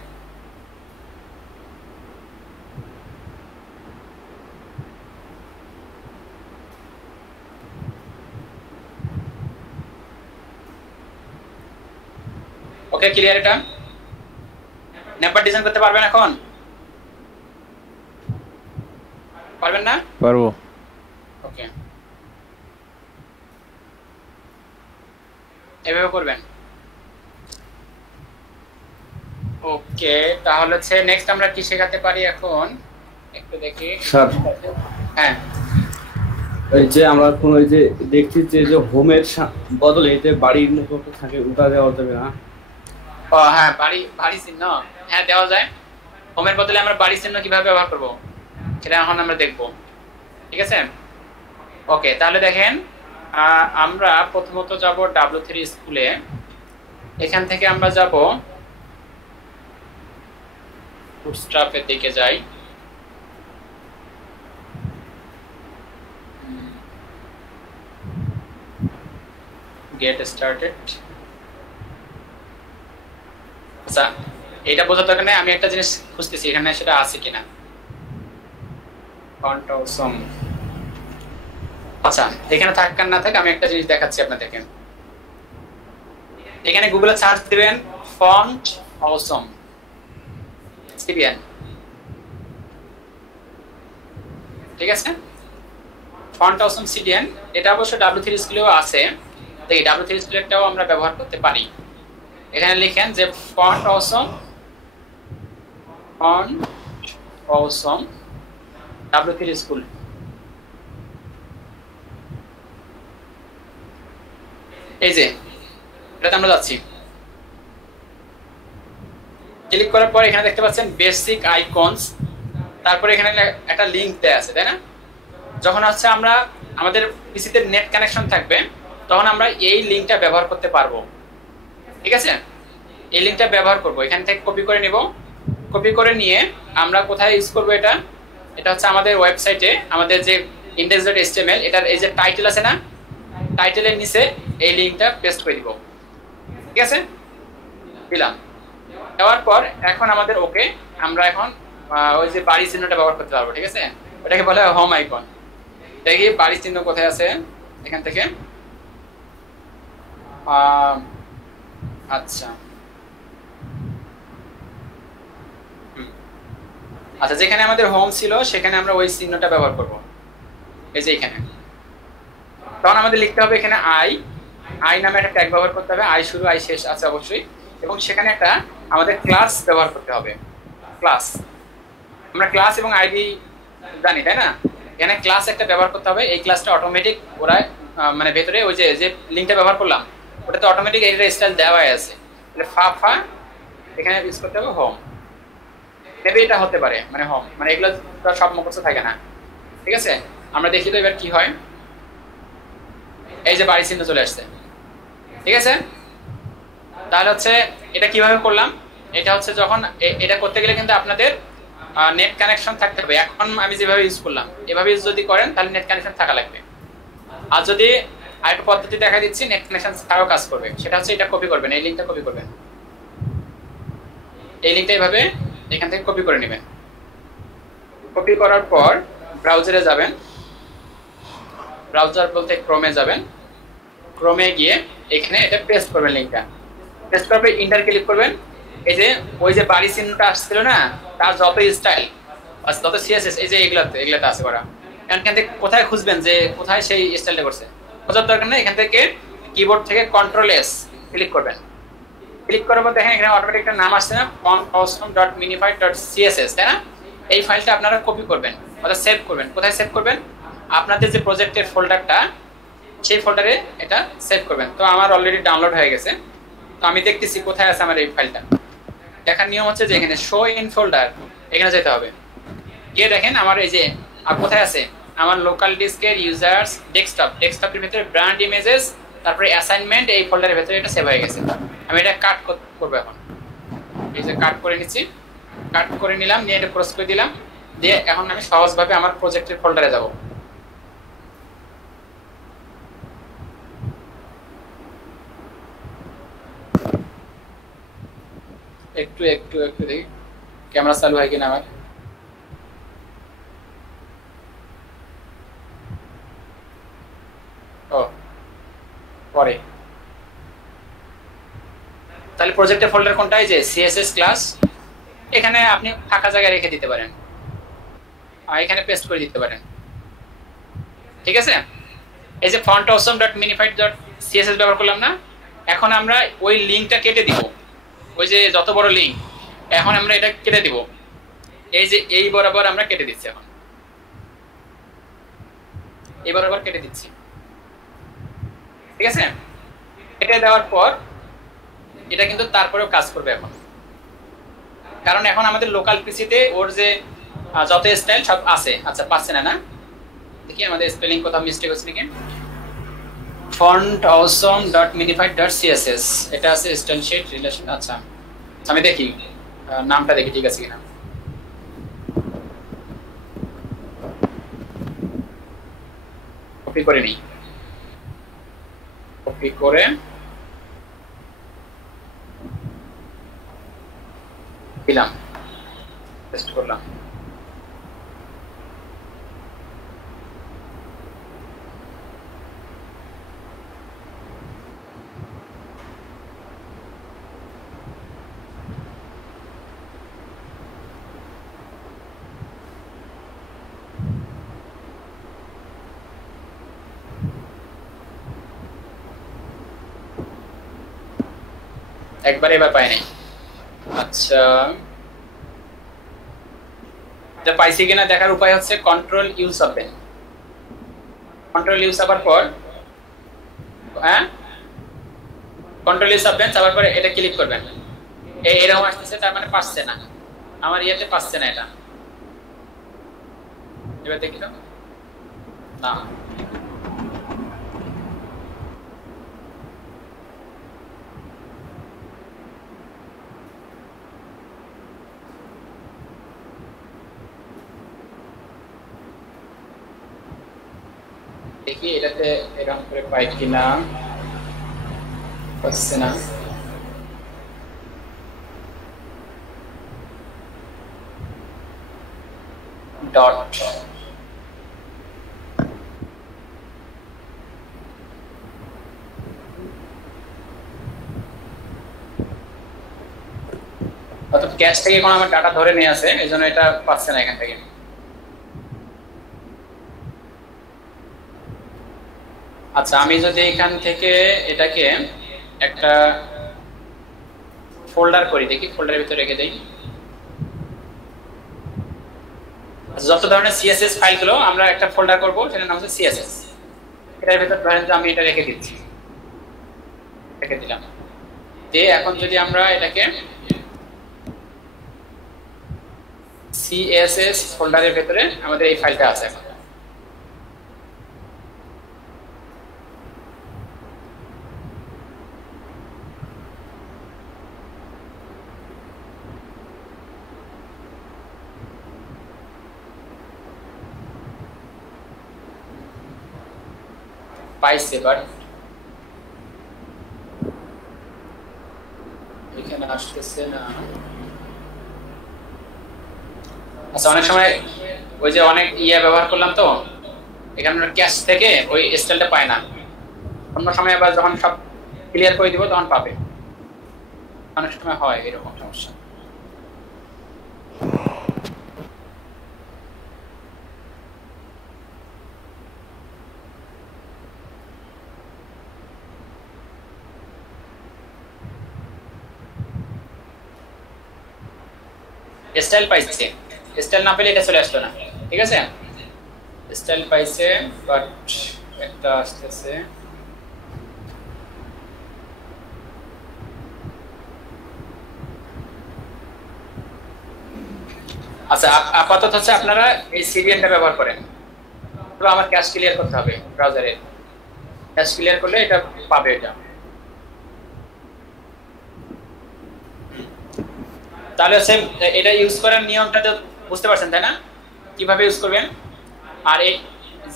ওকে, ক্লিয়ার? এটা নেম্বার ডিজাইন করতে পারবেন এখন? পারবেন না? পারবো। ওকে, এভাবে করবেন। ওকে, তাহলে হচ্ছে নেক্সট আমরা কি শেখাতে পারি এখন, একটু দেখি। স্যার, হ্যাঁ ওই যে আমরা কোন ওই যে দেখছি যে হোমের বদলে এই যে বাড়ির মতো একটা থাকে, ওটা দেওয়া যাবে না? ও হ্যাঁ, বাড়ি চিহ্ন, হ্যাঁ দেওয়া যায়। হোমের বদলে আমরা বাড়ি চিহ্ন কিভাবে ব্যবহার করব সেটা এখন আমরা দেখব। ঠিক আছে, ওকে তাহলে দেখেন আমরা প্রথমত যাব W3 স্কুলে। এখান থেকে আমরা যাব বুটস্ট্র্যাপের দিকে যাই। Get started. আচ্ছা এটা বোঝার দরকার নেই, আমি একটা জিনিস খুঁজতেছি এখানে সেটা আছে কিনা। ফন্ট অসম, আচ্ছা এখানে থাক না থাক, আমি একটা জিনিস দেখাচ্ছি আপনাদেরকে। এখানে গুগলে সার্চ দিবেন ফন্ট অসম সিবিএন, ঠিক আছে? ফন্ট অসম সিবিএন, এটা অবশ্য W3 স্কুলেও আছে। দেখি W3 স্কুলেরটাও আমরা ব্যবহার করতে পারি। এখানে লিখেন যে ফন্ট অসম W3 স্কুল। এই যে এটাতে আমরা যাচ্ছি, ক্লিক করার পর এখানে দেখতে পাচ্ছেন বেসিক আইকনস, তারপরে এখানে একটা লিংক দেয়া আছে, তাই না? যখন হচ্ছে আমরা আমাদের পিসিতে নেট কানেকশন থাকবে তখন আমরা এই লিংকটা ব্যবহার করতে পারবো। ঠিক আছে, এই লিংকটা ব্যবহার করব, এখান থেকে কপি করে নিব। কপি করে নিয়ে আমরা কোথায় ইউজ করব এটা? এটা হচ্ছে আমাদের ওয়েবসাইটে, আমাদের যে index.html, এটার এই যে টাইটেল আছে না, টাইটেলের নিচে এই লিংকটা পেস্ট করে দিব। ঠিক আছে, দিলাম। দেওয়ার পর এখন আমাদের ওকে, আমরা এখন ওই যে বাড়ি চিহ্নটা ব্যবহার করতে পারবো। ঠিক আছে, ওটাকে বলা হয় হোম আইকন। দেখি বাড়ি চিহ্ন কোথায় আছে এখান থেকে। আচ্ছা আচ্ছা, যেখানে আমাদের হোম ছিল সেখানে আমরা ওই চিহ্নটা ব্যবহার করব। এই যে এখানে, তখন আমাদের লিখতে হবে এখানে আই নামে একটা ট্যাগ ব্যবহার করতে হবে। আই শুরু আই শেষ আছে অবশ্যই, এবং সেখানে একটা আমাদের ক্লাস ব্যবহার করতে হবে। ক্লাস, আমরা ক্লাস এবং আইডি জানি, তাই না? এখানে ক্লাস একটা ব্যবহার করতে হবে। এই ক্লাসটা অটোমেটিক ওরা মানে ভেতরে ওই যে লিঙ্কটা ব্যবহার করলাম ওটাতে অটোমেটিক এই স্টাইল দেওয়াই আছে। তাহলে ফা এখানে ইউজ করতে হবে হোম। মেবি এটা হতে পারে, মানে হোম, মানে এগুলো তো সব মুখস্থ থাকে না। ঠিক আছে, আমরা দেখি তো এবার কি হয়। এই যে বাড়ি চিহ্ন চলে আসছে, ঠিক আছে। তাহলে হচ্ছে এটা কিভাবে করলাম, এটা হচ্ছে যখন এটা করতে গেলে কিন্তু আপনাদের নেট কানেকশন থাকতে হবে। এখন আমি যেভাবে ইউজ করলাম এভাবে যদি করেন তাহলে নেট কানেকশন থাকা লাগবে। আর যদি আরেকটা পদ্ধতি দেখা দিচ্ছি নেট কানেকশন ছাড়াও কাজ করবে, সেটা হচ্ছে এটা কপি করবেন, এই লিঙ্কটা কপি করবেন, এই লিঙ্কটা এইভাবে এখান থেকে কপি করে নেবেন। কপি করার পর ব্রাউজারে যাবেন, ব্রাউজার বলতে ক্রোমে যাবেন, ক্রোমে গিয়ে এখানে এটা পেস্ট করবেন, লিঙ্কটা পেস্ট করার পর ইন্টার ক্লিক করবেন। এই যে ওই যে বাড়ি চিহ্নটা আসছিল না, তার যত স্টাইল যত সিএসএস এই যে এগুলাতে আছে করা, এখান থেকে কোথায় খুঁজবেন যে কোথায় সেই স্টাইলটা করছে, খোঁজার দরকার নেই। এখান থেকে কিবোর্ড থেকে Ctrl+S ক্লিক করবেন। ক্লিক করার পর দেখেন এখানে অটোমেটিক একটা নাম আসছে না, fontawesome.minified.css, তাই না? এই ফাইলটা আপনারা কপি করবেন অর্থাৎ সেভ করবেন। কোথায় সেভ করবেন? আপনাদের যে প্রজেক্টের ফোল্ডারটা সেই ফোল্ডারে এটা সেভ করবেন। তো আমার অলরেডি ডাউনলোড হয়ে গেছে, তো আমি দেখতেছি কোথায় আছে আমার এই ফাইলটা। দেখার নিয়ম হচ্ছে যে এখানে শো ইন ফোল্ডার, এখানে যেতে হবে। গিয়ে দেখেন আমার এই যে কোথায় আছে, আমার লোকাল ডিস্কের ইউজার্স ডেস্কটপের ভিতরে ব্র্যান্ড ইমেজেস, তারপরে অ্যাসাইনমেন্ট, এই ফোল্ডারের ভিতরে এটা সেভ হয়ে গেছে। আমি এটা কাট করব এখন, এই যে কাট করে নিচ্ছি, কাট করে নিলাম, নিয়ে এটা ক্রস করে দিলাম, দিয়ে এখন আমি সহজভাবে আমার প্রজেক্টের ফোল্ডারে যাব। একটু একটু একটু দেখি ক্যামেরা চালু হয় কিনা আমার। ও পরে তাহলে প্রজেক্টের ফোল্ডার কোনটা? এই যে সিএসএস ক্লাস, এখানে আপনি ফাঁকা জায়গায় রেখে দিতে পারেন আর এখানে পেস্ট করে দিতে পারেন। ঠিক আছে, এই যে fontawesome.minified.css ব্যবহার করলাম না, এখন আমরা ওই লিংকটা কেটে দিব, ওই যে যত বড় লিংক, এখন আমরা এটা কেটে দিব, এই যে এই বরাবর আমরা কেটে দিচ্ছি, এখন এই বরাবর কেটে দিচ্ছি। ঠিক আছে, কেটে দেওয়ার পর এটা কিন্তু তারপরেও কাজ করবে এখন, কারণ এখন আমাদের লোকাল পিসিতে ওর যে যত স্টাইল সব আছে। আচ্ছা পাচ্ছে না, দেখি আমাদের স্পেলিং কোথাও মিস্টেক হচ্ছে নাকি। fontawesome.minified.css, এটা আছে স্টাইল শিট রিলেশন। আচ্ছা আমি দেখি নামটা দেখি ঠিক আছে কিনা। কপি করে নিই, কপি করে দিলাম, পেস্ট করলাম। একবার এবার পাই নাই। আচ্ছা এটা পাইছি কিনা দেখার উপায় হচ্ছে Ctrl+U চাপবেন। Ctrl+U চাপার পর Ctrl+U চাপবেন, চাপার পরে এটা ক্লিক করবেন। এরকম আসতেছে, তার মানে পাচ্ছে না, আমার ইয়েতে পাচ্ছে না এটা। এবার দেখি তো, না দেখি এটাতে এরকম করে পাই কিনা, পাচ্ছে না। ডট অর্থাৎ ক্যাশ থেকে কোনো আমার ডাটা ধরে নিয়ে আসে, এই জন্য এটা পাচ্ছে না এখান থেকে। আচ্ছা আমি যদি এখান থেকে এটাকে একটা ফোল্ডার করি, দেখি ফোল্ডারের ভিতরে রেখে দেই। যত ধরনের সিএসএস ফাইলগুলো আমরা একটা ফোল্ডার করব, সেটার নাম হচ্ছে সিএসএস। এটার ভিতর ধরেন যে আমি এটা রেখে দিচ্ছি, রেখে দিলাম। দিয়ে এখন যদি আমরা এটাকে সিএসএস ফোল্ডারের ভেতরে আমাদের এই ফাইলটা আছে এখন। পাইছে, বাট এখানে আসতেছে না। আচ্ছা, অনেক সময় ওই যে অনেক ব্যবহার করলাম তো এখানে ক্যাশ থেকে ওই স্টাইলটা পায় না। অন্য সময় আবার যখন সব ক্লিয়ার করে দিব তখন পাবে। অনেক সময় হয় এরকম সমস্যা। স্টাইল পাইছে, স্টাইল না পেলে এটা চলে আসলো না। ঠিক আছে, স্টাইল পাইছে, বাট একটা আসতেছে। আচ্ছা, আপাতত হচ্ছে আপনারা এই সিভিএনটা ব্যবহার করেন। তো আমার ক্যাশ ক্লিয়ার করতে হবে ব্রাউজারে। ক্যাশ ক্লিয়ার করলে এটা পাবে। এটা তাহলে হচ্ছে এটা ইউজ করার নিয়মটা তো বুঝতে পারছেন, তাই না? কিভাবে ইউজ করবেন। আর এই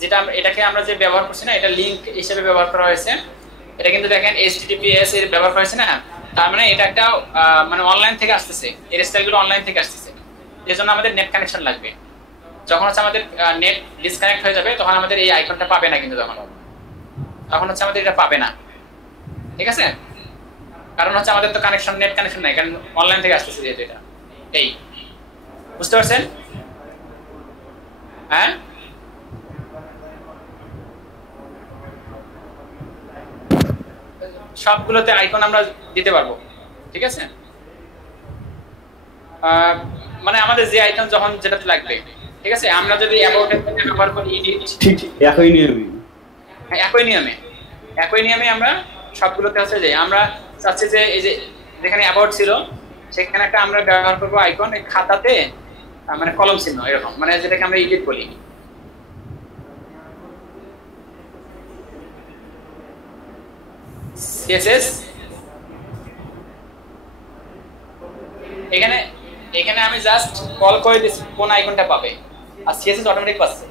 যেটা এটাকে আমরা যে ব্যবহার করছি না, এটা লিংক হিসেবে ব্যবহার করা হয়েছে। এটা কিন্তু দেখেন HTTPS এর ব্যবহার করা হয়েছে না, তার মানে এটা একটা মানে অনলাইন থেকে আসতেছে। এর স্টাইলগুলো অনলাইন থেকে আসতেছে। এর জন্য আমাদের নেট কানেকশন লাগবে। যখন হচ্ছে আমাদের নেট ডিসকানেক্ট হয়ে যাবে তখন আমাদের এই আইকনটা পাবে না, কিন্তু তখন হচ্ছে আমাদের এটা পাবে না। ঠিক আছে, কারণ হচ্ছে আমাদের তো কানেকশন, নেট কানেকশন নাই, কারণ অনলাইন থেকে আসতেছে যেহেতু। এটা এই বুঝতে পারছেন? হ্যাঁ, সবগুলোতে আইকন আমরা দিতে পারবো। ঠিক আছে, মানে আমাদের যে আইকন যখন যেটাতে লাগবে। ঠিক আছে, আমরা যদি অ্যাবাউট এর ব্যবহার করি এডিট, ঠিক একই নিয়মে, একই নিয়মে আমরা সবগুলোতে হচ্ছে যে আমরা চাচ্ছি যে এই যে যেখানে অ্যাবাউট ছিল সেখানে একটা আমরা ব্যবহার করবো আইকন, এই খাতাতে মানে কলম চিহ্ন, এরকম মানে যেটাকে আমরা এডিট বলি। সিএসএস এখানে এখানে আমি জাস্ট কল করে দিচ্ছি কোন আইকনটা পাবে, আর সিএসএস অটোমেটিক পাচ্ছে।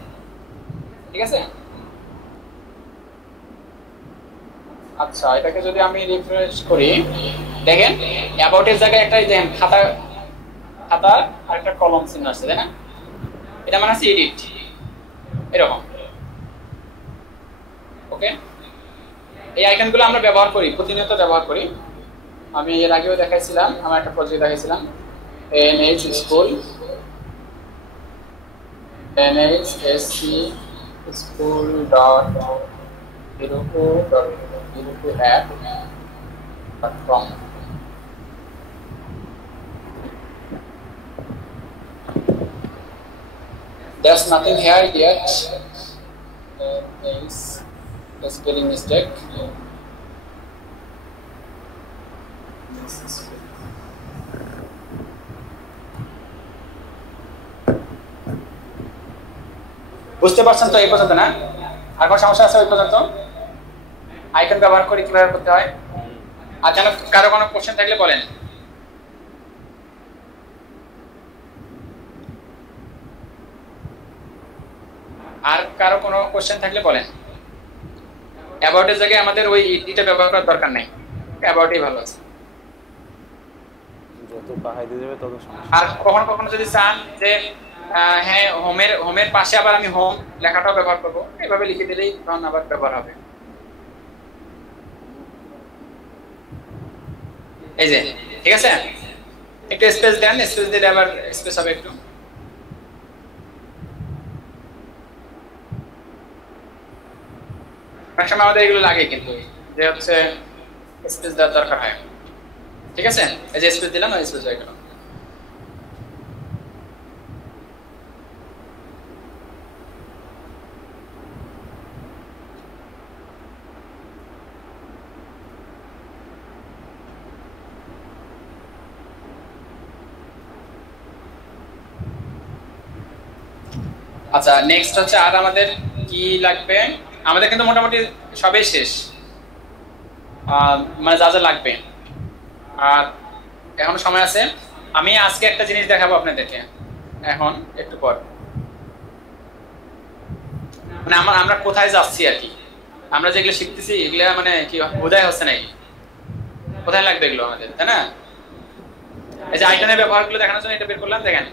ঠিক আছে, আচ্ছা এটাকে যদি আমি রিফ্রেশ করি, দেখেন অ্যাবাউট এর জায়গায় একটা দেখেন খাতা আর একটা কলম চিহ্ন আছে, তাই না? এটা মানে হচ্ছে এডিট, এরকম। ওকে, এই আইকনগুলো আমরা ব্যবহার করি, প্রতিনিয়ত ব্যবহার করি। আমি এর আগেও দেখাইছিলাম, আমার একটা প্রজেক্ট দেখাইছিলাম, NH school, NHSC school dot app.com। There's nothing here yet. Is the spelling mistake. বুঝতে পারছেন তো এই পর্যন্ত? না আর কোনো সমস্যা আছে ওই পর্যন্ত? আইকন ব্যবহার করে কিভাবে করতে হয়। আর যেন কারো কোনো কোশ্চেন থাকলে বলেন। আর কারো কোনো কোশ্চেন থাকলে বলেন। অ্যাবাউট এর জায়গায় আমাদের ওই ইডিটা ব্যবহার করার দরকার নাই, অ্যাবাউটই ভালো আছে। যত পাহাই দিয়ে যাবে তত সমস্যা। আর কখনো কখনো যদি চান যে হ্যাঁ হোমের পাশে আবার আমি হোম লেখাটাও ব্যবহার করবো, এভাবে লিখে দিলেই তখন আবার ব্যবহার হবে। এই যে ঠিক আছে, একটু স্পেস দেন, স্পেস দিলে আবার স্পেস হবে একটু। অনেক সময় আমাদের এগুলো লাগে কিন্তু যে হচ্ছে স্পেস দেওয়ার দরকার হয়। ঠিক আছে, এই যে স্পেস দিলাম, স্পেস হয়ে গেল। আচ্ছা নেক্সট হচ্ছে আর আমাদের কি লাগবে, আমাদের কিন্তু মোটামুটি সবই শেষ, মানে যা যা লাগবে। আর এখনো সময় আছে। আমি আজকে একটা জিনিস দেখাবো আপনাদেরকে এখন একটু পর, মানে আমরা কোথায় যাচ্ছি আর কি, আমরা যেগুলো শিখতেছি এগুলো মানে কি বোঝাই হচ্ছে নাকি, কোথায় লাগবে এগুলো আমাদের, তাই না? এই যে আইকনের ব্যবহারগুলো দেখানোর জন্য এটা বের করলাম, দেখেন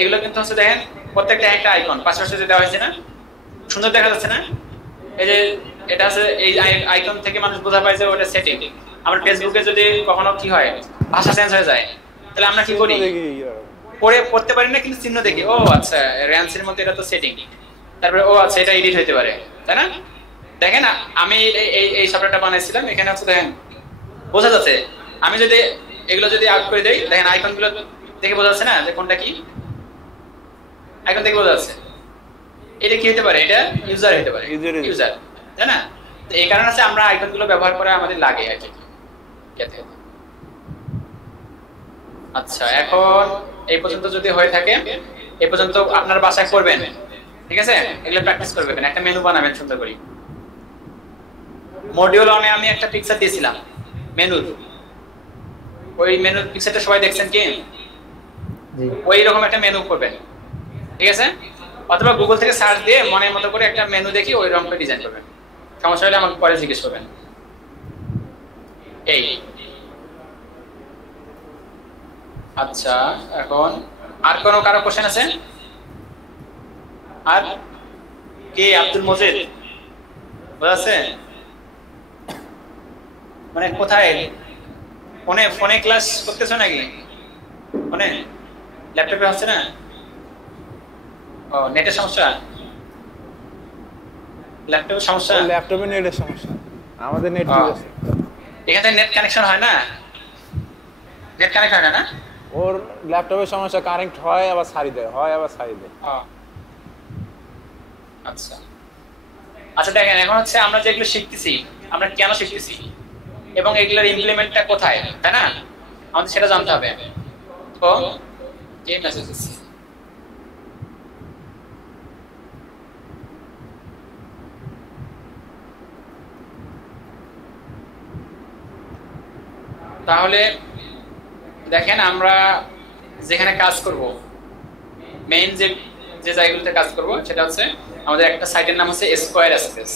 এগুলো কিন্তু হচ্ছে, দেখেন প্রত্যেকটা একটা আইকন পাশাপাশি যে দেওয়া হয়েছে না, সুন্দর দেখা যাচ্ছে না? এই যে এটা আছে, এই আইকন থেকে মানুষ বোঝা পায় যে ওটা সেটিং। আমার ফেসবুকে যদি কখনো কি হয় ভাষা চেঞ্জ হয়ে যায়, তাহলে আমরা কি করি, পড়তে পারি না কিন্তু চিহ্ন দেখি, ও আচ্ছা র্যান্সের মধ্যে এটা তো সেটিং, তারপরে ও আচ্ছা এটা এডিট হইতে পারে, তাই না? দেখেন আমি এই সফটওয়্যারটা বানাইছিলাম, এখানে হচ্ছে দেখেন বোঝা যাচ্ছে। আমি যদি এগুলো যদি আউট করে দেই, দেখেন আইকনগুলো দেখে বোঝা যাচ্ছে না যে কোনটা কি, আইকন দেখে বোঝা যাচ্ছে। এটা কি হতে পারে, এটা ইউজার হতে পারে, ইউজার, তাই না? তো এই কারণে আছে আমরা আইকনগুলো ব্যবহার করা আমাদের লাগে আর কি। আচ্ছা এখন এই পর্যন্ত যদি হয়ে থাকে, এই পর্যন্ত আপনার বাসায় করবেন, ঠিক আছে? এগুলো প্র্যাকটিস করবেন, একটা মেনু বানাবেন সুন্দর করে। মডিউল অনে আমি একটা পিকচার দিয়েছিলাম মেনুর, ওই মেনুর পিকচারটা সবাই দেখছেন কি? ওই রকম একটা মেনু করবেন, ঠিক আছে? অথবা গুগল থেকে সার্চ দিয়ে মনের মতো করে একটা মেনু দেখি ওই রকম করে ডিজাইন করবেন। সমস্যা হলে আমাকে পরে জিজ্ঞেস করবেন। এই আচ্ছা এখন আর কোনো কারো কোশ্চেন আছে? আর কে? আব্দুল মজিদ বোঝা আছে? মানে কোথায়, ফোনে ক্লাস করতেছো নাকি? ফোনে, ল্যাপটপে হচ্ছে না? ও নেটের সমস্যা, ল্যাপটপের সমস্যা, ল্যাপটপে নেটের সমস্যা, আমাদের নেট ঠিক আছে। এখানে নেট কানেকশন হয় না, নেট কানেক্ট হয় না? ওর ল্যাপটপের সমস্যা, কারেন্ট হয় আবার ছাড়ি দেয়, হয় আবার ছাড়ি দেয়। আচ্ছা আচ্ছা দেখেন এখন হচ্ছে আমরা যেগুলো শিখতেছি, আমরা কেন শিখতেছি এবং এগুলোর ইমপ্লিমেন্টটা কোথায়, তাই না? আমাদের সেটা জানতে হবে। তো এই মেসেজ তাহলে দেখেন আমরা যেখানে কাজ করব, মেইন যে জায়গাগুলোতে কাজ করব সেটা হচ্ছে আমাদের একটা সাইটের নাম হচ্ছে স্কয়ার স্পেস,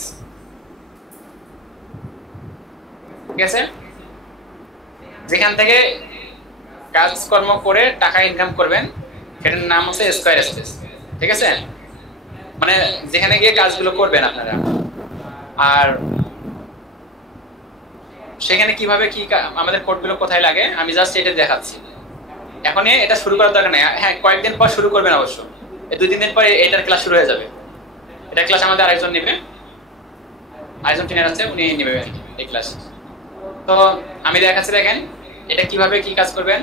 ঠিক আছে? যেখান থেকে কাজকর্ম করে টাকা ইনকাম করবেন সেটার নাম হচ্ছে স্কয়ার স্পেস, ঠিক আছে? মানে যেখানে গিয়ে কাজগুলো করবেন আপনারা। আর সেখানে কিভাবে কি আমাদের কোডগুলো কোথায় লাগে আমি জাস্ট এটা দেখাচ্ছি। এখন এটা শুরু করার দরকার নেই, হ্যাঁ কয়েকদিন পর শুরু করবেন অবশ্য, 2-3 দিন পরে এটার ক্লাস শুরু হয়ে যাবে। এটা ক্লাস আমাদের আরেকজন নেবে, আরেকজন ট্রেনার আছে উনি নেবে এই ক্লাস। তো আমি দেখাচ্ছি, দেখেন এটা কিভাবে কি কাজ করবেন।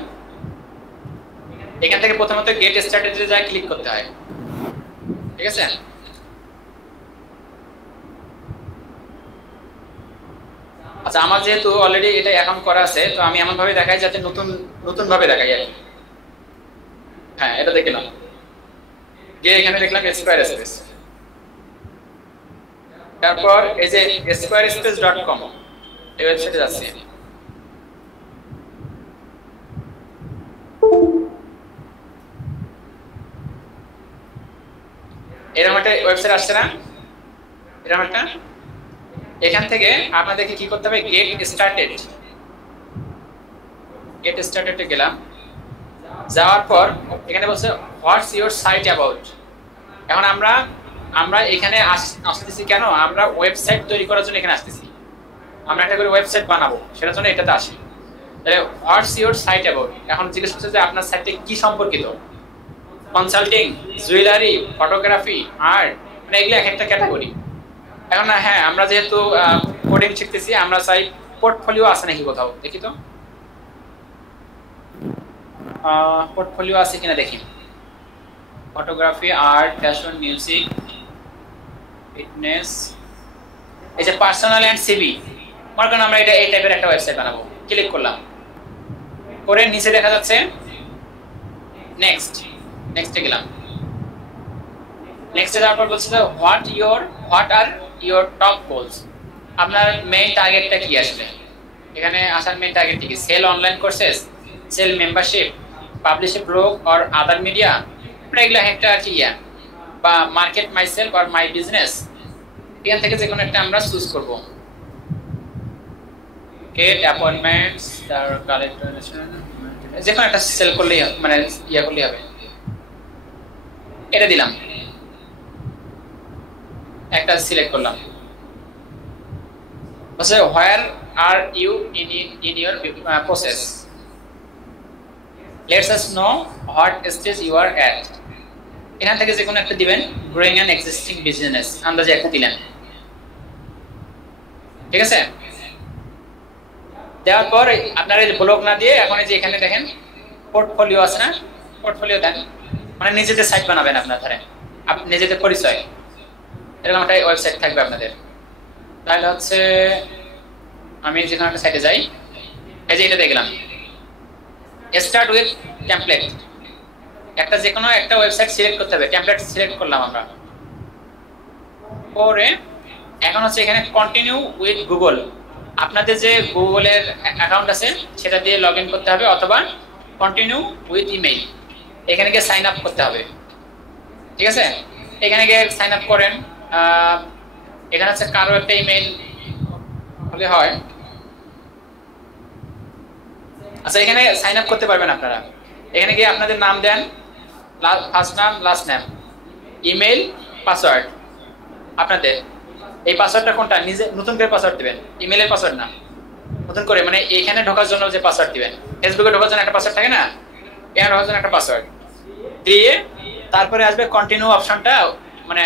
এখান থেকে প্রথমত গেট স্টার্টেডে যায় ক্লিক করতে হয়, ঠিক আছে? আচ্ছা আমার যেহেতু অলরেডি এটা অ্যাকাউন্ট করা আছে, তো আমি এমন ভাবে দেখাই যাতে নতুন ভাবে দেখাই আর কি। হ্যাঁ এটা দেখলাম, গিয়ে এখানে দেখলাম স্কয়ার স্পেস, তারপর এই যে squarespace.com এই ওয়েবসাইটে যাচ্ছি। এরকম একটা ওয়েবসাইট আসছে না, এরকম একটা। এখান থেকে আপনাদেরকে কি করতে হবে, গেট স্টার্টেড গেলাম, যাওয়ার পর এখানে বলছে হোয়াটস ইউর সাইট অ্যাবাউট। এখন আমরা এখানে আসতেছি কেন, আমরা ওয়েবসাইট তৈরি করার জন্য এখানে আসতেছি, আমরা একটা করে ওয়েবসাইট বানাবো, সেটার জন্য এটাতে আসি। তাহলে হোয়াটস ইউর সাইট অ্যাবাউট, এখন জিজ্ঞেস করছে যে আপনার সাইটে কি সম্পর্কিত, কনসাল্টিং, জুয়েলারি, ফটোগ্রাফি, আর্ট, মানে এগুলো এক একটা ক্যাটাগরি। এখন হ্যাঁ আমরা যেহেতু কোডিং শিখতেছি, আমরা চাই পোর্টফোলিও আছে নাকি কোথাও, দেখি তো পোর্টফোলিও আছে কিনা দেখি। Photography, art, fashion, music, fitness, এই যে পার্সোনাল এন্ড সিভি, মনে করেন আমরা এটা এই টাইপের একটা ওয়েবসাইট বানাবো। ক্লিক করলাম, করে নিচে দেখা যাচ্ছে নেক্সটে গেলাম। নেক্সট যাওয়ার পর বলছে what are your top goals, আপনার মেইন টার্গেটটা কি আসলে, এখানে আসার মেইন টার্গেট কি, sell online courses, sell membership, publish a blog or other media, এগুলো একটা আর কি বা market myself or my business, এখান থেকে যে কোনো একটা আমরা চুজ করব। গেট অ্যাপয়েন্টমেন্টস, তার কালেক্টর, যে কোনো একটা সেল করলেই মানে করলেই হবে, এটা দিলাম, একটা সিলেক্ট করলাম। বলছে where are you in your process, let's us know what stage you are at, এখান থেকে যে কোনো একটা দিবেন, গ্রোয়িং অ্যান এক্সিস্টিং বিজনেস, আন্দাজে একটা দিলেন, ঠিক আছে। দেওয়ার পর আপনার এই ব্লগ না দিয়ে এখন এই যে এখানে দেখেন পোর্টফোলিও আছে না, পোর্টফোলিও দেন, মানে নিজেদের সাইট বানাবেন আপনার, ধরেন নিজেদের পরিচয়, এরকম একটা ওয়েবসাইট থাকবে আপনাদের। তাহলে হচ্ছে আমি যেখানে একটা সাইটে যাই, এই যে এটা দেখলাম, স্টার্ট উইথ টেমপ্লেট, একটা যে কোনো একটা ওয়েবসাইট সিলেক্ট করতে হবে, টেমপ্লেট সিলেক্ট করলাম আমরা, পরে এখন হচ্ছে এখানে কন্টিনিউ উইথ গুগল, আপনাদের যে গুগলের অ্যাকাউন্ট আছে সেটা দিয়ে লগ ইন করতে হবে, অথবা কন্টিনিউ উইথ ইমেইল, এখানে গিয়ে সাইন আপ করতে হবে, ঠিক আছে। এখানে গিয়ে সাইন আপ করেন, এখানে হচ্ছে কারো একটা ইমেইল হলে হয়, আচ্ছা এখানে সাইন আপ করতে পারবেন আপনারা, এখানে গিয়ে আপনাদের নাম দেন, ফার্স্ট নাম লাস্ট নাম, ইমেইল, পাসওয়ার্ড, আপনাদের এই পাসওয়ার্ডটা কোনটা, নিজে নতুন করে পাসওয়ার্ড দিবেন, ইমেইলের পাসওয়ার্ড না, নতুন করে মানে এখানে ঢোকার জন্য যে পাসওয়ার্ড দিবেন, ফেসবুকে ঢোকার জন্য একটা পাসওয়ার্ড থাকে না, এখানে ঢোকার জন্য একটা পাসওয়ার্ড দিয়ে তারপরে আসবে কন্টিনিউ অপশনটা, মানে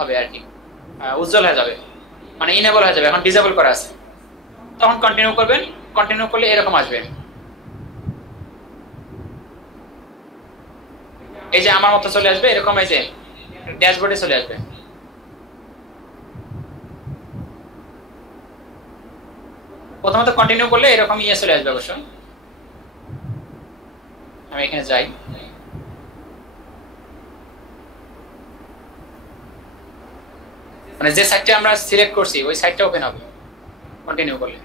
হবে আর কি, উজ্জ্বল হয়ে যাবে, মানে ইনেবল হয়ে যাবে, এখন ডিসেবল করা আছে, তখন কন্টিনিউ করবেন, কন্টিনিউ করলে এরকম আসবে, এই যে আমার মতো চলে আসবে এরকম, এই যে ড্যাশবোর্ডে চলে আসবে। প্রথমত কন্টিনিউ করলে এরকম চলে আসবে অবশ্য। আমি এখানে যাই, মানে যে সাইটটা আমরা সিলেক্ট করছি ওই সাইটটা ওপেন হবে কন্টিনিউ করলে।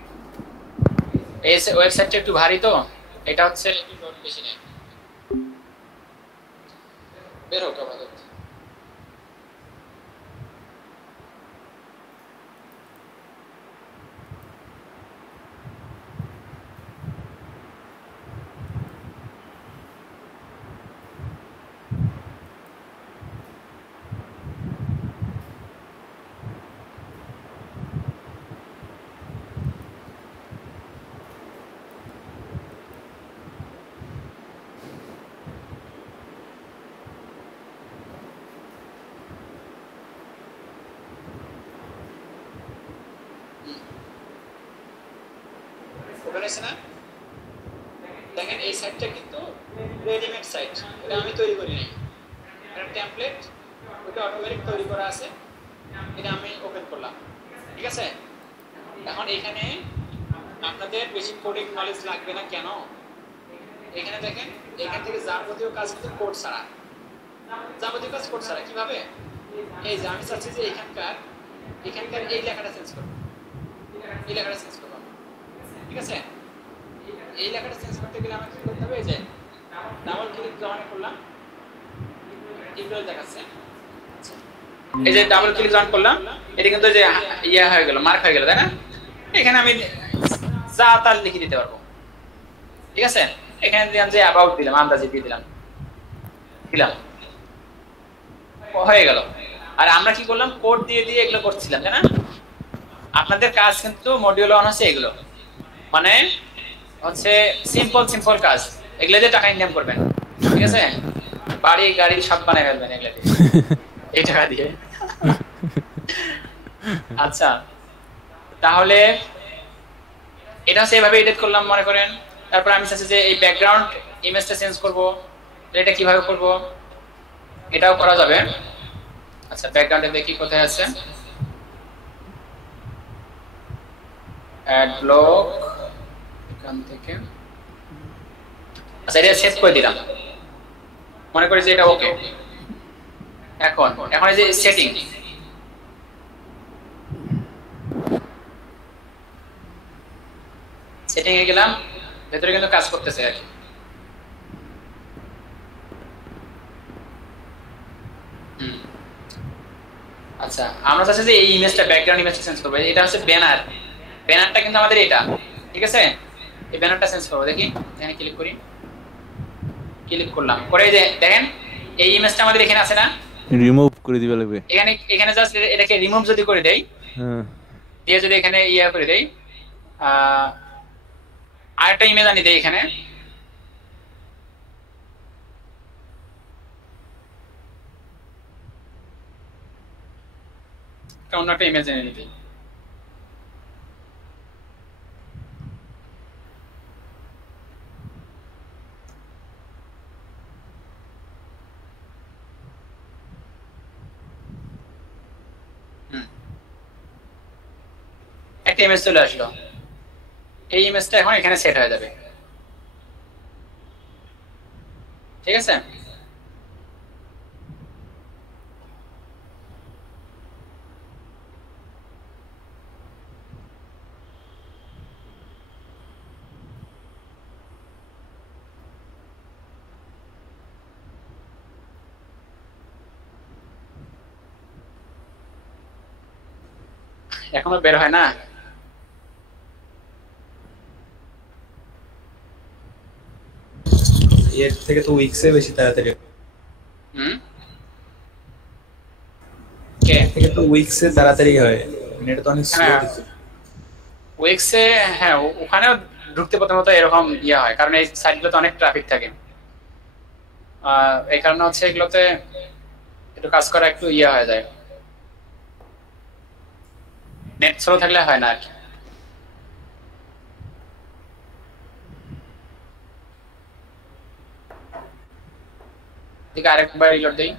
এই ওয়েবসাইটটা একটু ভারী, তো এটা হচ্ছে একটু লোড বেশি নেয়, বের হোক আমাদের। দেখেন এই সাইটটা কিন্তু রেডিমেড সাইট, এটা আমি তৈরি করি নাই, এটা টেমপ্লেট, ওটা অটোমেটিক তৈরি করা আছে, এটা আমি ওপেন করলাম, ঠিক আছে। এখন এখানে আপনাদের বেশি কোডিং নলেজ লাগবে না, কেন, এখানে দেখেন এখান থেকে যাবতীয় কাজ কিন্তু কোড ছাড়া, যাবতীয় কাজ কোড ছাড়া। কিভাবে, এই যে আমি চাচ্ছি যে এখানকার এই লেখাটা চেঞ্জ করব, এই লেখাটা চেঞ্জ করব, ঠিক আছে। এই লেখাটা চেঞ্জ করতে গেলে আমাকে কি করতে হবে, এই যে ডাবল ক্লিক যখন করলাম এগুলো দেখাচ্ছে, এই যে ডাবল ক্লিক যখন করলাম এটা কিন্তু যে হয়ে গেল, মার্ক হয়ে গেল, তাই না। এখানে আমি যা তার লিখে দিতে পারবো, ঠিক আছে। এখানে দিলাম যে অ্যাবাউট দিলাম, আন্দাজে দিয়ে দিলাম হয়ে গেল। আর আমরা কি করলাম, কোড দিয়ে দিয়ে এগুলো করছিলাম, তাই না। আপনাদের কাজ কিন্তু মডিউল 1 হচ্ছে এগুলো, মানে হচ্ছে সিম্পল কাজ, এগুলো দিয়ে টাকা ইনকাম করবেন, ঠিক আছে। বাড়ি গাড়ি সব বানায় ফেলবেন এগুলো দিয়ে, এই টাকা দিয়ে। আচ্ছা, তাহলে এটা হচ্ছে এভাবে এডিট করলাম মনে করেন। তারপর আমি চাচ্ছি যে এই ব্যাকগ্রাউন্ড ইমেজটা চেঞ্জ করব, এটা কিভাবে করব, এটাও করা যাবে। আচ্ছা, ব্যাকগ্রাউন্ডে দেখি কোথায় আছে, অ্যাড ব্লক, এখান থেকে। আচ্ছা, এটা সেভ করে দিলাম, মনে করি যে এটা ওকে। এখন এখন এই যে সেটিং, সেটিং এ গেলাম, ভেতরে কিন্তু কাজ করতেছে আর কি। আচ্ছা আমরা চাচ্ছি যে এই ইমেজটা, ব্যাকগ্রাউন্ড ইমেজটা চেঞ্জ করবো। এটা হচ্ছে ব্যানার, ব্যানারটা কিন্তু আমাদের এটা, ঠিক আছে? এই ব্যানারটা চেঞ্জ করবো। দেখি এখানে ক্লিক করি, ক্লিক করলাম, করে এই যে দেখেন এই ইমেজটা আমাদের এখানে আছে না, রিমুভ করে দিবে লাগবে এখানে। এখানে জাস্ট এটাকে রিমুভ যদি করে দেই, হ্যাঁ দিয়ে যদি এখানে ইয়া করে দেই, আরেকটা ইমেজ আনি দেই এখানে, অন্য একটা ইমেজ এনে নিতে। একটা ইমেজ চলে আসলো, এই ইমেজটা এখন এখানে সেট হয়ে যাবে, ঠিক আছে? এখনো বের হয় না। এর থেকে তো উইক্সে বেশি তাড়াতাড়ি, কে এর থেকে তো উইক্সে তাড়াতাড়ি হয়, মানে এটা তো অনেক স্লো হ্যাঁ। দিচ্ছে। ওয়েক্সে হ্যাঁ, ওখানেও ঢুকতে প্রথমত এরকম ইয়ে হয়, কারণ এই সাইটগুলোতে অনেক ট্রাফিক থাকে। এই কারণে হচ্ছে এগুলোতে একটু কাজ করা একটু ইয়ে হয়ে যায়, নেট স্লো থাকলে হয় না আর কি। ঠিক আরেকবার রিলোড দেই।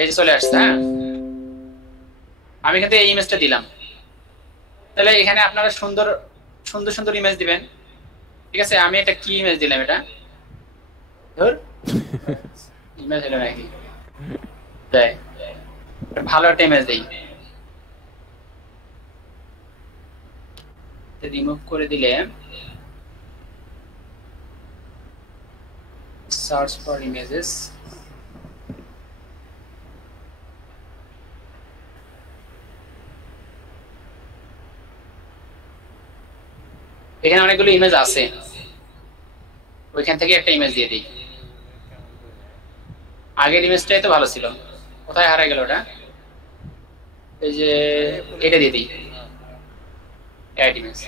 এই যে চলে আসছে। হ্যাঁ, আমি কিন্তু এই ইমেজটা দিলাম, তাহলে এখানে আপনারা সুন্দর সুন্দর সুন্দর ইমেজ দিবেন, ঠিক আছে? আমি এটা কি ইমেজ দিলাম, এটা ধর ইমেজ হলো নাকি, তাই ভালো একটা ইমেজ দেই, রিমুভ করে দিলে সার্চ ফর ইমেজেস, এখানে অনেকগুলো ইমেজ আছে, ওইখান থেকে একটা ইমেজ দিয়ে দিই। আগের ইমেজটাই তো ভালো ছিল, কোথায় হারিয়ে গেল ওটা? এই যে এটা দিয়ে দিই, অ্যাড ইমেজ।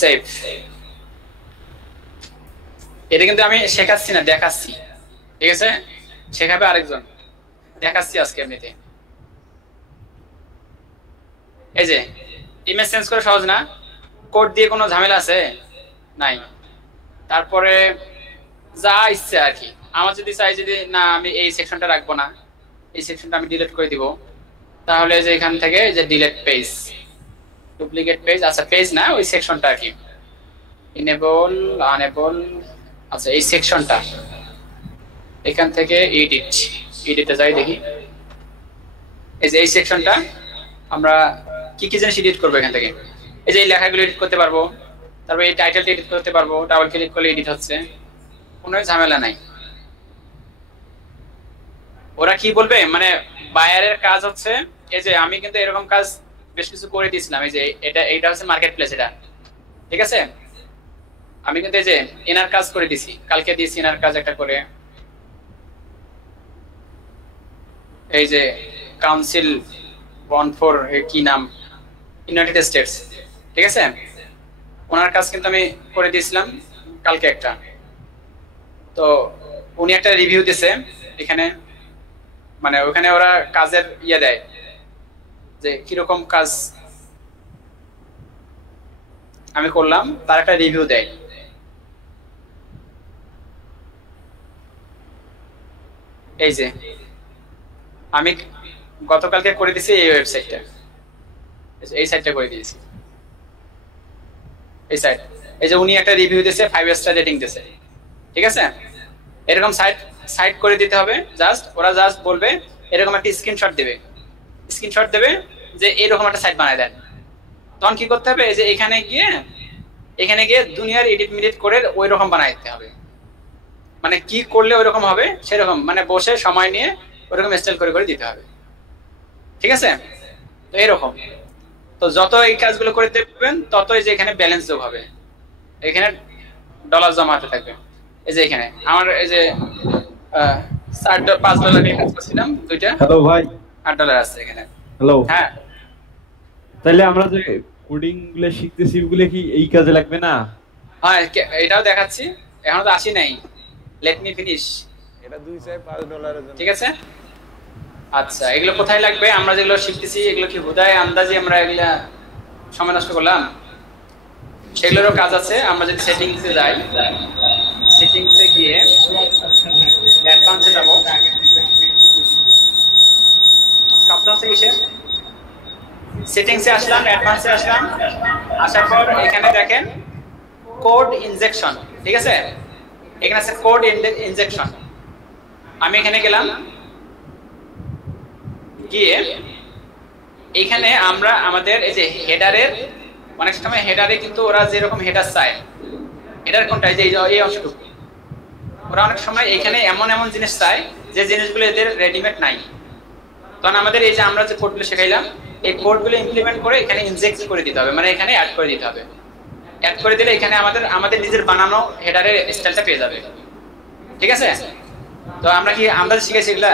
সেভ। এটা কিন্তু আমি শেখাচ্ছি না, দেখাচ্ছি, ঠিক আছে? শেখাবে আরেকজন, দেখাচ্ছি আজকে এমনিতে। এই যে ইমেজ চেঞ্জ করা সহজ না, কোড দিয়ে কোনো ঝামেলা আছে নাই। তারপরে যা ইচ্ছে আর কি, আমার যদি চাই যদি না আমি এই সেকশনটা রাখবো না, এই সেকশনটা আমি ডিলিট করে দিব, তাহলে যে এখান থেকে যে ডিলিট পেজ, ডুপ্লিকেট পেজ, আচ্ছা পেজ না ওই সেকশনটা আর কি, ইনেবল আনএবল, আচ্ছা এই সেকশনটা এখান থেকে এডিটে যাই দেখি। এই যে এই সেকশনটা আমরা কি কি জিনিস এডিট করবো এখান থেকে, এই যে এই লেখাগুলো এডিট করতে পারবো, তারপর এই টাইটেলটা এডিট করতে পারবো, ডাবল ক্লিক করলে এডিট হচ্ছে, কোনো ঝামেলা নাই। ওরা কি বলবে, মানে বায়ারের কাজ হচ্ছে, এই যে আমি কিন্তু এরকম কাজ বেশ কিছু করে দিয়েছিলাম, এই যে এইটা হচ্ছে মার্কেট প্লেস, এটা ঠিক আছে? আমি কিন্তু এই যে এনার কাজ করে দিছি, কালকে দিয়েছি এনার কাজ একটা করে, এই যে কাউন্সিল বন ফর কি নাম, ইউনাইটেড স্টেটস, ঠিক আছে? ওনার কাজ কিন্তু আমি করে দিয়েছিলাম কালকে একটা, তো উনি একটা রিভিউ দিছে এখানে, মানে ওখানে ওরা কাজের ইয়ে দেয় যে কিরকম কাজ আমি করলাম, তার একটা রিভিউ দেয়, এই যে আমি গতকালকে করে দিয়েছি এই ওয়েবসাইটটা, এই সাইটটা করে দিয়েছি, এই সাইট। এই যে উনি একটা রিভিউ দিয়েছে, 5 স্টার রেটিং দিয়েছে, ঠিক আছে? এরকম সাইট করে দিতে হবে। জাস্ট ওরা জাস্ট বলবে, এরকম একটা স্ক্রিনশট দেবে যে এরকম একটা সাইট বানায় দেন। তখন কি করতে হবে, এই যে এখানে গিয়ে দুনিয়ার এডিট মিডিট করে ওই রকম বানাই দিতে হবে। মানে কি করলে ওই রকম হবে সেরকম, মানে বসে সময় নিয়ে ওরকম স্টাইল করে দিতে হবে, ঠিক আছে? তো এরকম, তো যত এই কাজগুলো করে দেবেন ততই যে এখানে ব্যালেন্স যোগ হবে, এখানে ডলার জমা হতে থাকবে। এই যে এখানে আমার এই যে $5 নিয়ে কাজ করছিলাম, দুইটা। হ্যালো ভাই, $8 আছে এখানে। হ্যালো। হ্যাঁ, তাহলে আমরা যে কোডিং গুলো শিখতেছি ওগুলো কি এই কাজে লাগবে না? হ্যাঁ, এটাও দেখাচ্ছি, এখনো তো আসি নাই, লেট মি ফিনিশ। এটা $2-5 জন্য, ঠিক আছে? আচ্ছা, এগুলো কোথায় লাগবে? আমরা যেগুলো শিখতেছি এগুলো কি হুদায় আন্দাজে আমরা এগুলা সময় নষ্ট করলাম? সেগুলোরও কাজ আছে। আমরা যদি সেটিংসে যাই, সেটিংসে গিয়ে অ্যাডভান্সে যাব, সপ্তম কিসে সেটিংসে আসলাম, অ্যাডভান্সে আসলাম, আসার পর এখানে দেখেন কোড ইনজেকশন, ঠিক আছে? এখানে আছে কোড ইনজেকশন। আমি এখানে গেলাম, গিয়ে এখানে আমরা আমাদের এই যে হেডারের, অনেক সময় হেডারে কিন্তু ওরা যেরকম হেডার চায়, হেডার কোনটা, এই যে এই অংশটুকু, ওরা অনেক সময় এখানে এমন জিনিস চায় যে জিনিসগুলো এদের রেডিমেড নাই। তখন আমাদের এই যে আমরা যে কোডগুলো শেখাইলাম, এই কোডগুলো ইমপ্লিমেন্ট করে এখানে ইনজেক্ট করে দিতে হবে, মানে এখানে অ্যাড করে দিতে হবে। অ্যাড করে দিলে এখানে আমাদের নিজের বানানো হেডারের স্টাইলটা পেয়ে যাবে, ঠিক আছে? তো আমরা শিখেছি এগুলা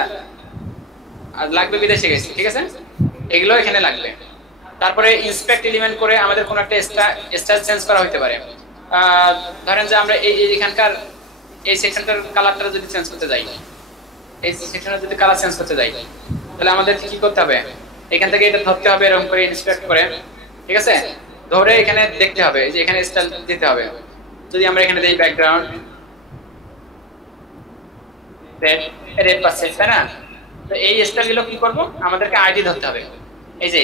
লাগবে, বিদেশে গেছি, ঠিক আছে? এগুলো এখানে লাগবে। তারপরে ইন্সপেক্ট এলিমেন্ট করে আমাদের কোনো একটা স্টাইল চেঞ্জ করা হতে পারে। ধরেন যে আমরা এখানকার এই সেকশনটার কালারটা যদি চেঞ্জ করতে যাই, এই সেকশনের যদি কালার চেঞ্জ করতে যাই, তাহলে আমাদের কি করতে হবে? এখান থেকে এটা ধরতে হবে, এরকম করে ইন্সপেক্ট করে, ঠিক আছে? ধরে এখানে দেখতে হবে যে এখানে স্টাইল দিতে হবে। যদি আমরা এখানে দেই ব্যাকগ্রাউন্ড রেড পাচ্ছে, তাই না? তো এই স্টাইলগুলো কি করব, আমাদেরকে আইডি ধরতে হবে। এই যে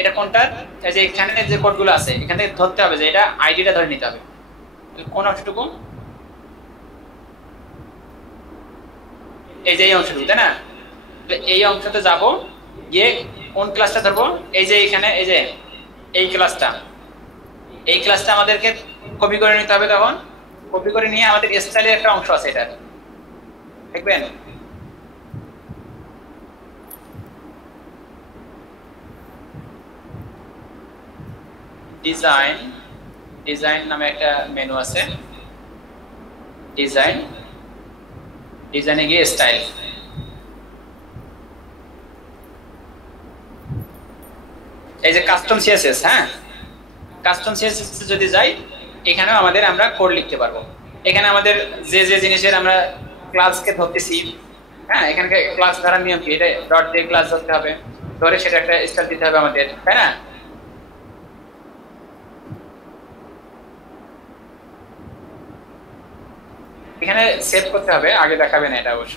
এটা কোনটা, এই যে এখানে যে কোডগুলো আছে এখান থেকে ধরতে হবে যে এটা আইডিটা ধরে নিতে হবে। কোন অংশটুকু, এই যে এই অংশটুকু, তাই না? এই অংশতে যাব, গিয়ে কোন ক্লাসটা ধরবো, এই যে এখানে এই যে এই ক্লাসটা আমাদেরকে কপি করে নিতে হবে। তখন কপি করে নিয়ে আমাদের স্টাইলের একটা অংশ আছে, এটা দেখবেন, ডিজাইন নামে একটা মেনু আছে, ডিজাইনে গিয়ে স্টাইল, এই যে কাস্টম সিএসএস, হ্যাঁ, কাস্টম সিএসএস যদি যাই, এখানেও আমরা কোড লিখতে পারবো। এখানে আমাদের যে জিনিসের আমরা ক্লাসকে ধরতেছি, হ্যাঁ, এখানে ক্লাস ধরার নিয়ম কি, এটা ডট দিয়ে ক্লাস ধরতে হবে, ধরে সেটা একটা স্টাইল দিতে হবে আমাদের, তাই না? এখানে সেভ করতে হবে, আগে দেখাবে না এটা অবশ্য।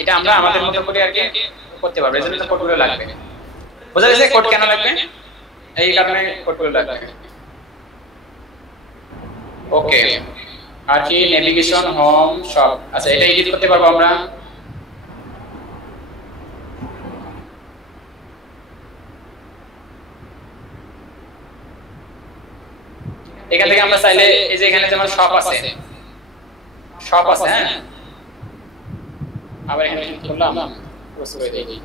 এটা আমরা আমাদের মতো করে আর কি করতে পারবো, এজন্য কোডগুলো লাগবে। বোঝা গেছে কোড কেন লাগবে? এই কারণে কোডগুলো লাগবে। ওকে, আর কি নেভিগেশন, হোম, সব। আচ্ছা, এটা এডিট করতে পারবো আমরা। এখান থেকে আমরা চাইলে এই যে এখানে যেমন শপ আছে, হ্যাঁ, আবার এখানে ক্লিক করলাম, পোস্ট করে দেই।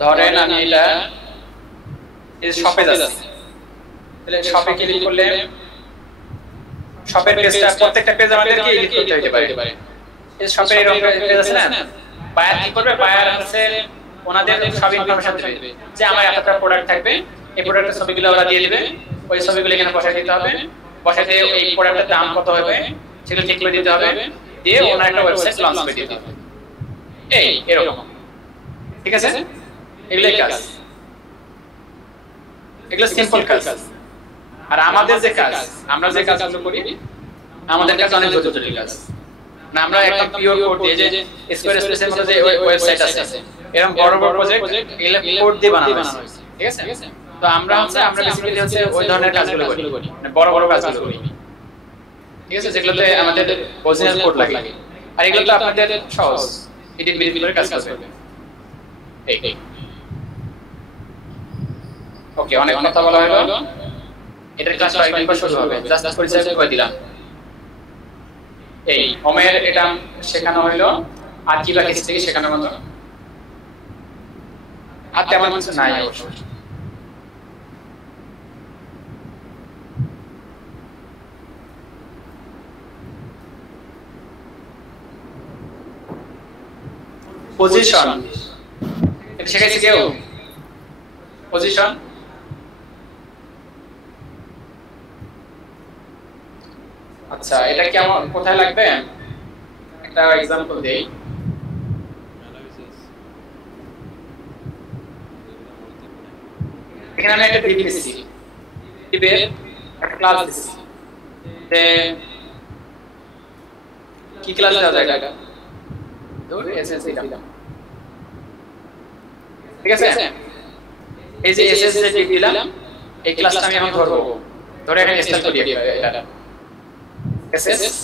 ধরেন আমি এটা এই শপে যাচ্ছি, তাহলে শপে ক্লিক করলে শপের পেজটা, প্রত্যেকটা পেজ আমাদেরকে এডিট করতে হতে পারে। এই শপের এরকম পেজ আছে না, বায়ার কি করবে, বায়ার হচ্ছে ওনাদের সব ইনফরমেশন দেবে যে আমার এতটা প্রোডাক্ট থাকবে, এই প্রোডাক্টের ছবিগুলো ওরা দিয়ে দিবে, ওই ছবিগুলো এখানে বসাই দিতে হবে, বসাতে এই প্রোডাক্টের দাম কত হবে সেগুলো ঠিক করে দিতে হবে, দিয়ে ওনার একটা ওয়েবসাইট লঞ্চ করে দিতে হবে। এই এরকম, ঠিক আছে? এগুলোই কাজ, এগুলো সিম্পল কাজ। আর আমাদের যে কাজ, আমরা যে কাজগুলো করি, আমাদের কাছে অনেক জটিল কাজ না। আমরা একদম পিওর কোড দিয়ে, যে স্কয়ার স্পেসের মধ্যে যে ওয়েবসাইট আছে, এরকম বড় বড় প্রজেক্ট এগুলো কোড দিয়ে বানানো হয়েছে, ঠিক আছে? তো আমরা বেসিক্যালি হচ্ছে ওই ধরনের কাজগুলো করি, মানে বড় বড় কাজগুলো করি, ঠিক আছে? যেগুলোতে আমাদের অরিজিনাল কোড লাগে। আর এগুলো তো আপনাদের সহজ, এডিট মিনিট করে কাজ করবে। এই ওকে, অনেক কথা বলা হলো। এটার ক্লাসটা একদিন পর শুরু হবে, জাস্ট পরিচয় করে দিলাম। এই হোমের এটা শেখানো হলো, আর কি বাকি থেকে শেখানোর মতো আর তেমন কিছু নাই অবশ্য। পজিশন এটা শেখাইছে কেউ? পজিশন আচ্ছা, এটা কেমন, কোথায় লাগবে? একটা এক্সাম্পল দেই। এখানে আমি একটা ডিপ দিচ্ছি, ডিপের একটা ক্লাস দিচ্ছি, যে কি ক্লাস দেওয়া যায় এটা? ধরুন এসএসসি দিলাম, ঠিক আছে? এই যে এসএসসি দিলাম, এই ক্লাসটা আমি এখন ধরবো, ধরে এখানে স্টাইল তৈরি হবে এটা ss.ss।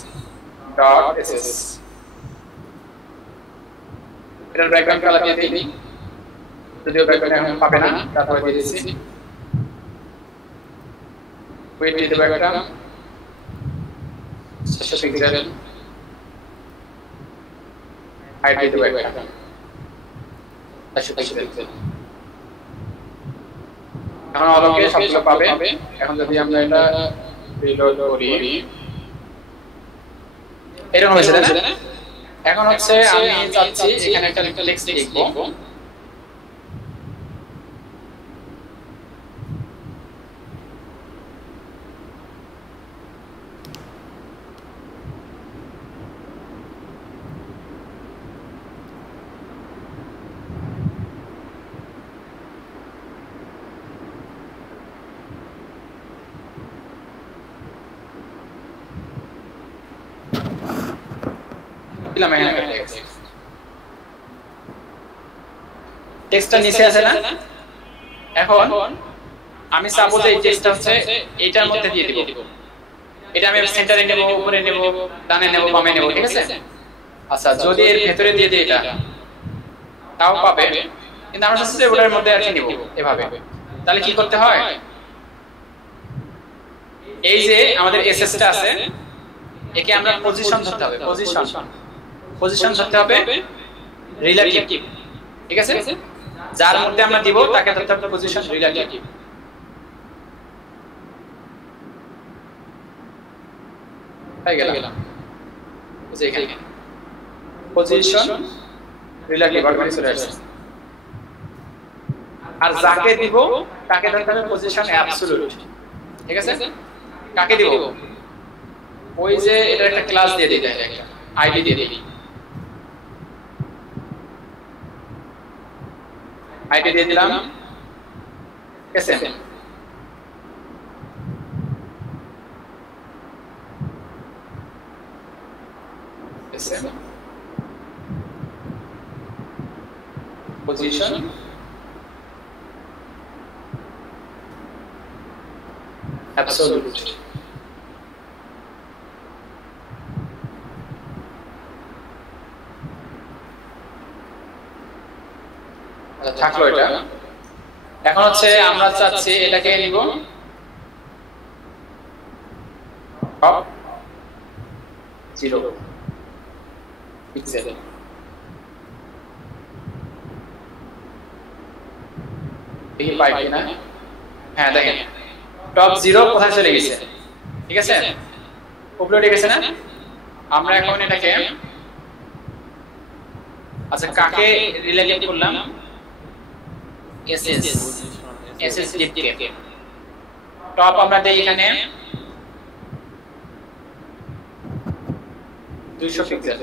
এটার ব্যাকগ্রাউন্ড কালার দিয়ে দিই, যদিও ব্যাকগ্রাউন্ড এখন পাবে না, তারপরে দিয়ে দিচ্ছি। ওয়েট দিয়ে দেবো একটা 600 পিক্সেল, হাইট দিয়ে দেবো একটা 400 পিক্সেল। এখন অলকে সবগুলো পাবে। এখন যদি আমরা এটা রিলোড করি, এরকম হয়েছে না? এখন হচ্ছে আমি চাচ্ছি এখানে একটা টেক্সট লিখবো, টেক্সটটা নিচে আছে না? এখন আমি সাপোজ এই টেক্সটটা হচ্ছে এইটার মধ্যে দিয়ে দিব। এটা আমি সেন্টারে নেব, উপরে নেব, ডানে নেব, বামে নেব, ঠিক আছে? আচ্ছা, যদি এর ভেতরে দিয়ে দিই এটা, তাও পাবে, কিন্তু আমরা চাচ্ছি ওটার মধ্যে আর কি নেব এভাবে। তাহলে কি করতে হয়? এই যে আমাদের এসএসটা আছে, একে আমরা পজিশন ধরতে হবে, পজিশন ধরতে হবে রিলেটিভ, ঠিক আছে? যার মধ্যে আমরা দিব তাকে ধরতে হবে পজিশন রিলেটিভ। হয়ে গেল, যে এখানে পজিশন রিলেটিভ আর চলে আসছে। আর যাকে দিব তাকে ধরতে হবে পজিশন অ্যাবসলিউট, ঠিক আছে? কাকে দিব? ওই যে এটা একটা ক্লাস দিয়ে দিতে হবে, একটা আইডি দিয়ে দিই, আইডি দিয়ে দিলাম এসএম। Position absolute. থাকলো এটা। এখন হচ্ছে আমরা চাচ্ছি এটাকে নিব টপ 0 পিক্সেল। দেখি পাই কিনা। হ্যাঁ, দেখেন টপ 0 কোথায় চলে গেছে, ঠিক আছে? উপরে উঠে গেছে না? আমরা এখন এটাকে, আচ্ছা কাকে রিলেটিভ করলাম? এসএস ডিপকে। টপ আমরা দেই এখানে 200 পিক্সেল,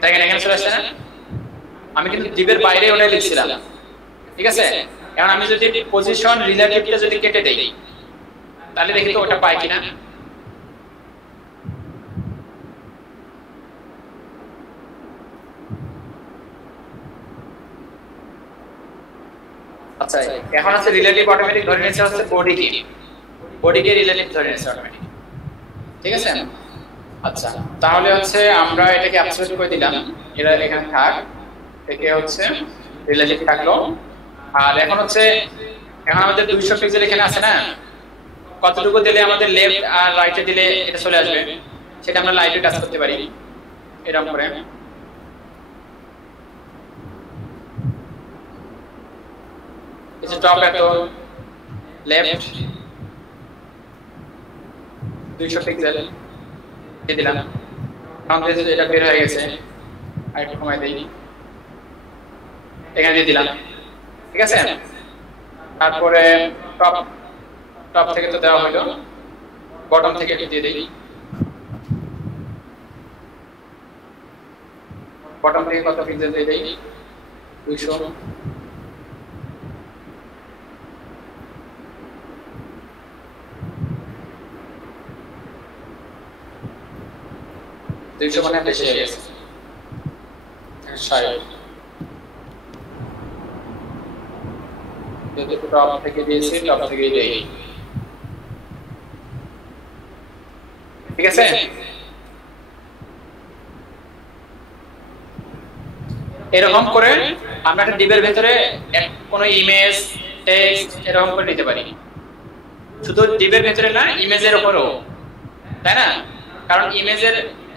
দেখেন এখানে চলে আসছে না, আমি কিন্তু ডিবের বাইরে ওটাই লিখছিলাম, ঠিক আছে। এখন আমি যদি পজিশন রিলেটিভটা যদি কেটে দেই তাহলে দেখি তো ওটা পাই কিনা। আচ্ছা এখন আছে রিলেটিভ অটোমেটিক ধরে নিচ্ছে হচ্ছে বডিকে রিলেটিভ ধরে নিচ্ছে অটোমেটিক, ঠিক আছে। আচ্ছা তাহলে হচ্ছে আমরা এটাকে অ্যাবসলিউট করে দিলাম, এরা এখানে থাক, থেকে হচ্ছে রিলেটিভ থাকলো। আর এখন হচ্ছে এখন আমাদের 200 পিক্সেল এখানে আছে না, কতটুকু দিলে আমাদের লেফট আর রাইটে দিলে এটা চলে আসবে সেটা আমরা লাইটে টাচ করতে পারি এরকম করে। এটা টপ এত লেফট 200 পিক্সেল দিয়ে দিলাম, আমাদের এটা বের হয়ে গেছে, আর একটু কমাই দেই, এখানে দিয়ে দিলাম, ঠিক আছে। তারপরে টপ থেকে তো দেওয়া হলো, বটম থেকে একটু দিয়ে দেই, বটম থেকে কত পিক্সেল দিয়ে দেই 200, মানে বেশি হয়ে গেছে 60, টপ থেকে দিয়েছি, টপ থেকে দেই, ঠিক আছে। এরকম করে আমরা একটা ডিবের ভিতরে কোনো ইমেজ টেক্সট এরকম করে নিতে পারি, শুধু ডিবের ভিতরে না ইমেজের উপরও, তাই না? কারণ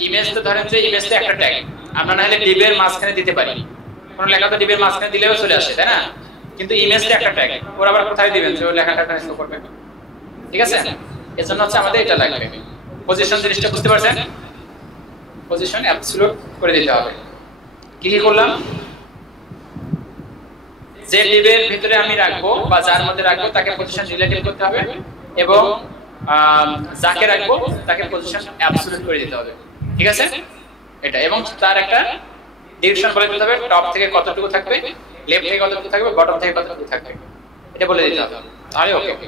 ইমেজ তো ধরেন যে ইমেজ তো একটা ট্যাগ, আমরা না হলে ডিবের মাঝখানে দিতে পারি, কোনো লেখা তো ডিবের মাঝখানে দিলেও চলে আসে, তাই না? কিন্তু ইমেজ তো একটা ট্যাগ, ওর আবার কোথায় দিবেন যে ওই লেখাটা ট্রান্সফার করবে, ঠিক আছে। এজন্য হচ্ছে আমাদের এটা লাগবে। পজিশন জিনিসটা বুঝতে পারছেন, পজিশন অ্যাবসলিউট করে দিতে হবে। কি কি করলাম, যে ডিবের ভিতরে আমি রাখবো বা যার মধ্যে রাখবো তাকে পজিশন রিলেটিভ করতে হবে, এবং যাকে রাখবো তাকে পজিশন অ্যাবসলিউট করে দিতে হবে, ঠিক আছে এটা। এবং তার একটা ডিরেকশন বলে দিতে হবে, টপ থেকে কতটুকু থাকবে, লেফট থেকে কতটুকু থাকবে, বটম থেকে কতটুকু থাকবে, এটা বলে দিতে হবে, তাহলে ওকে।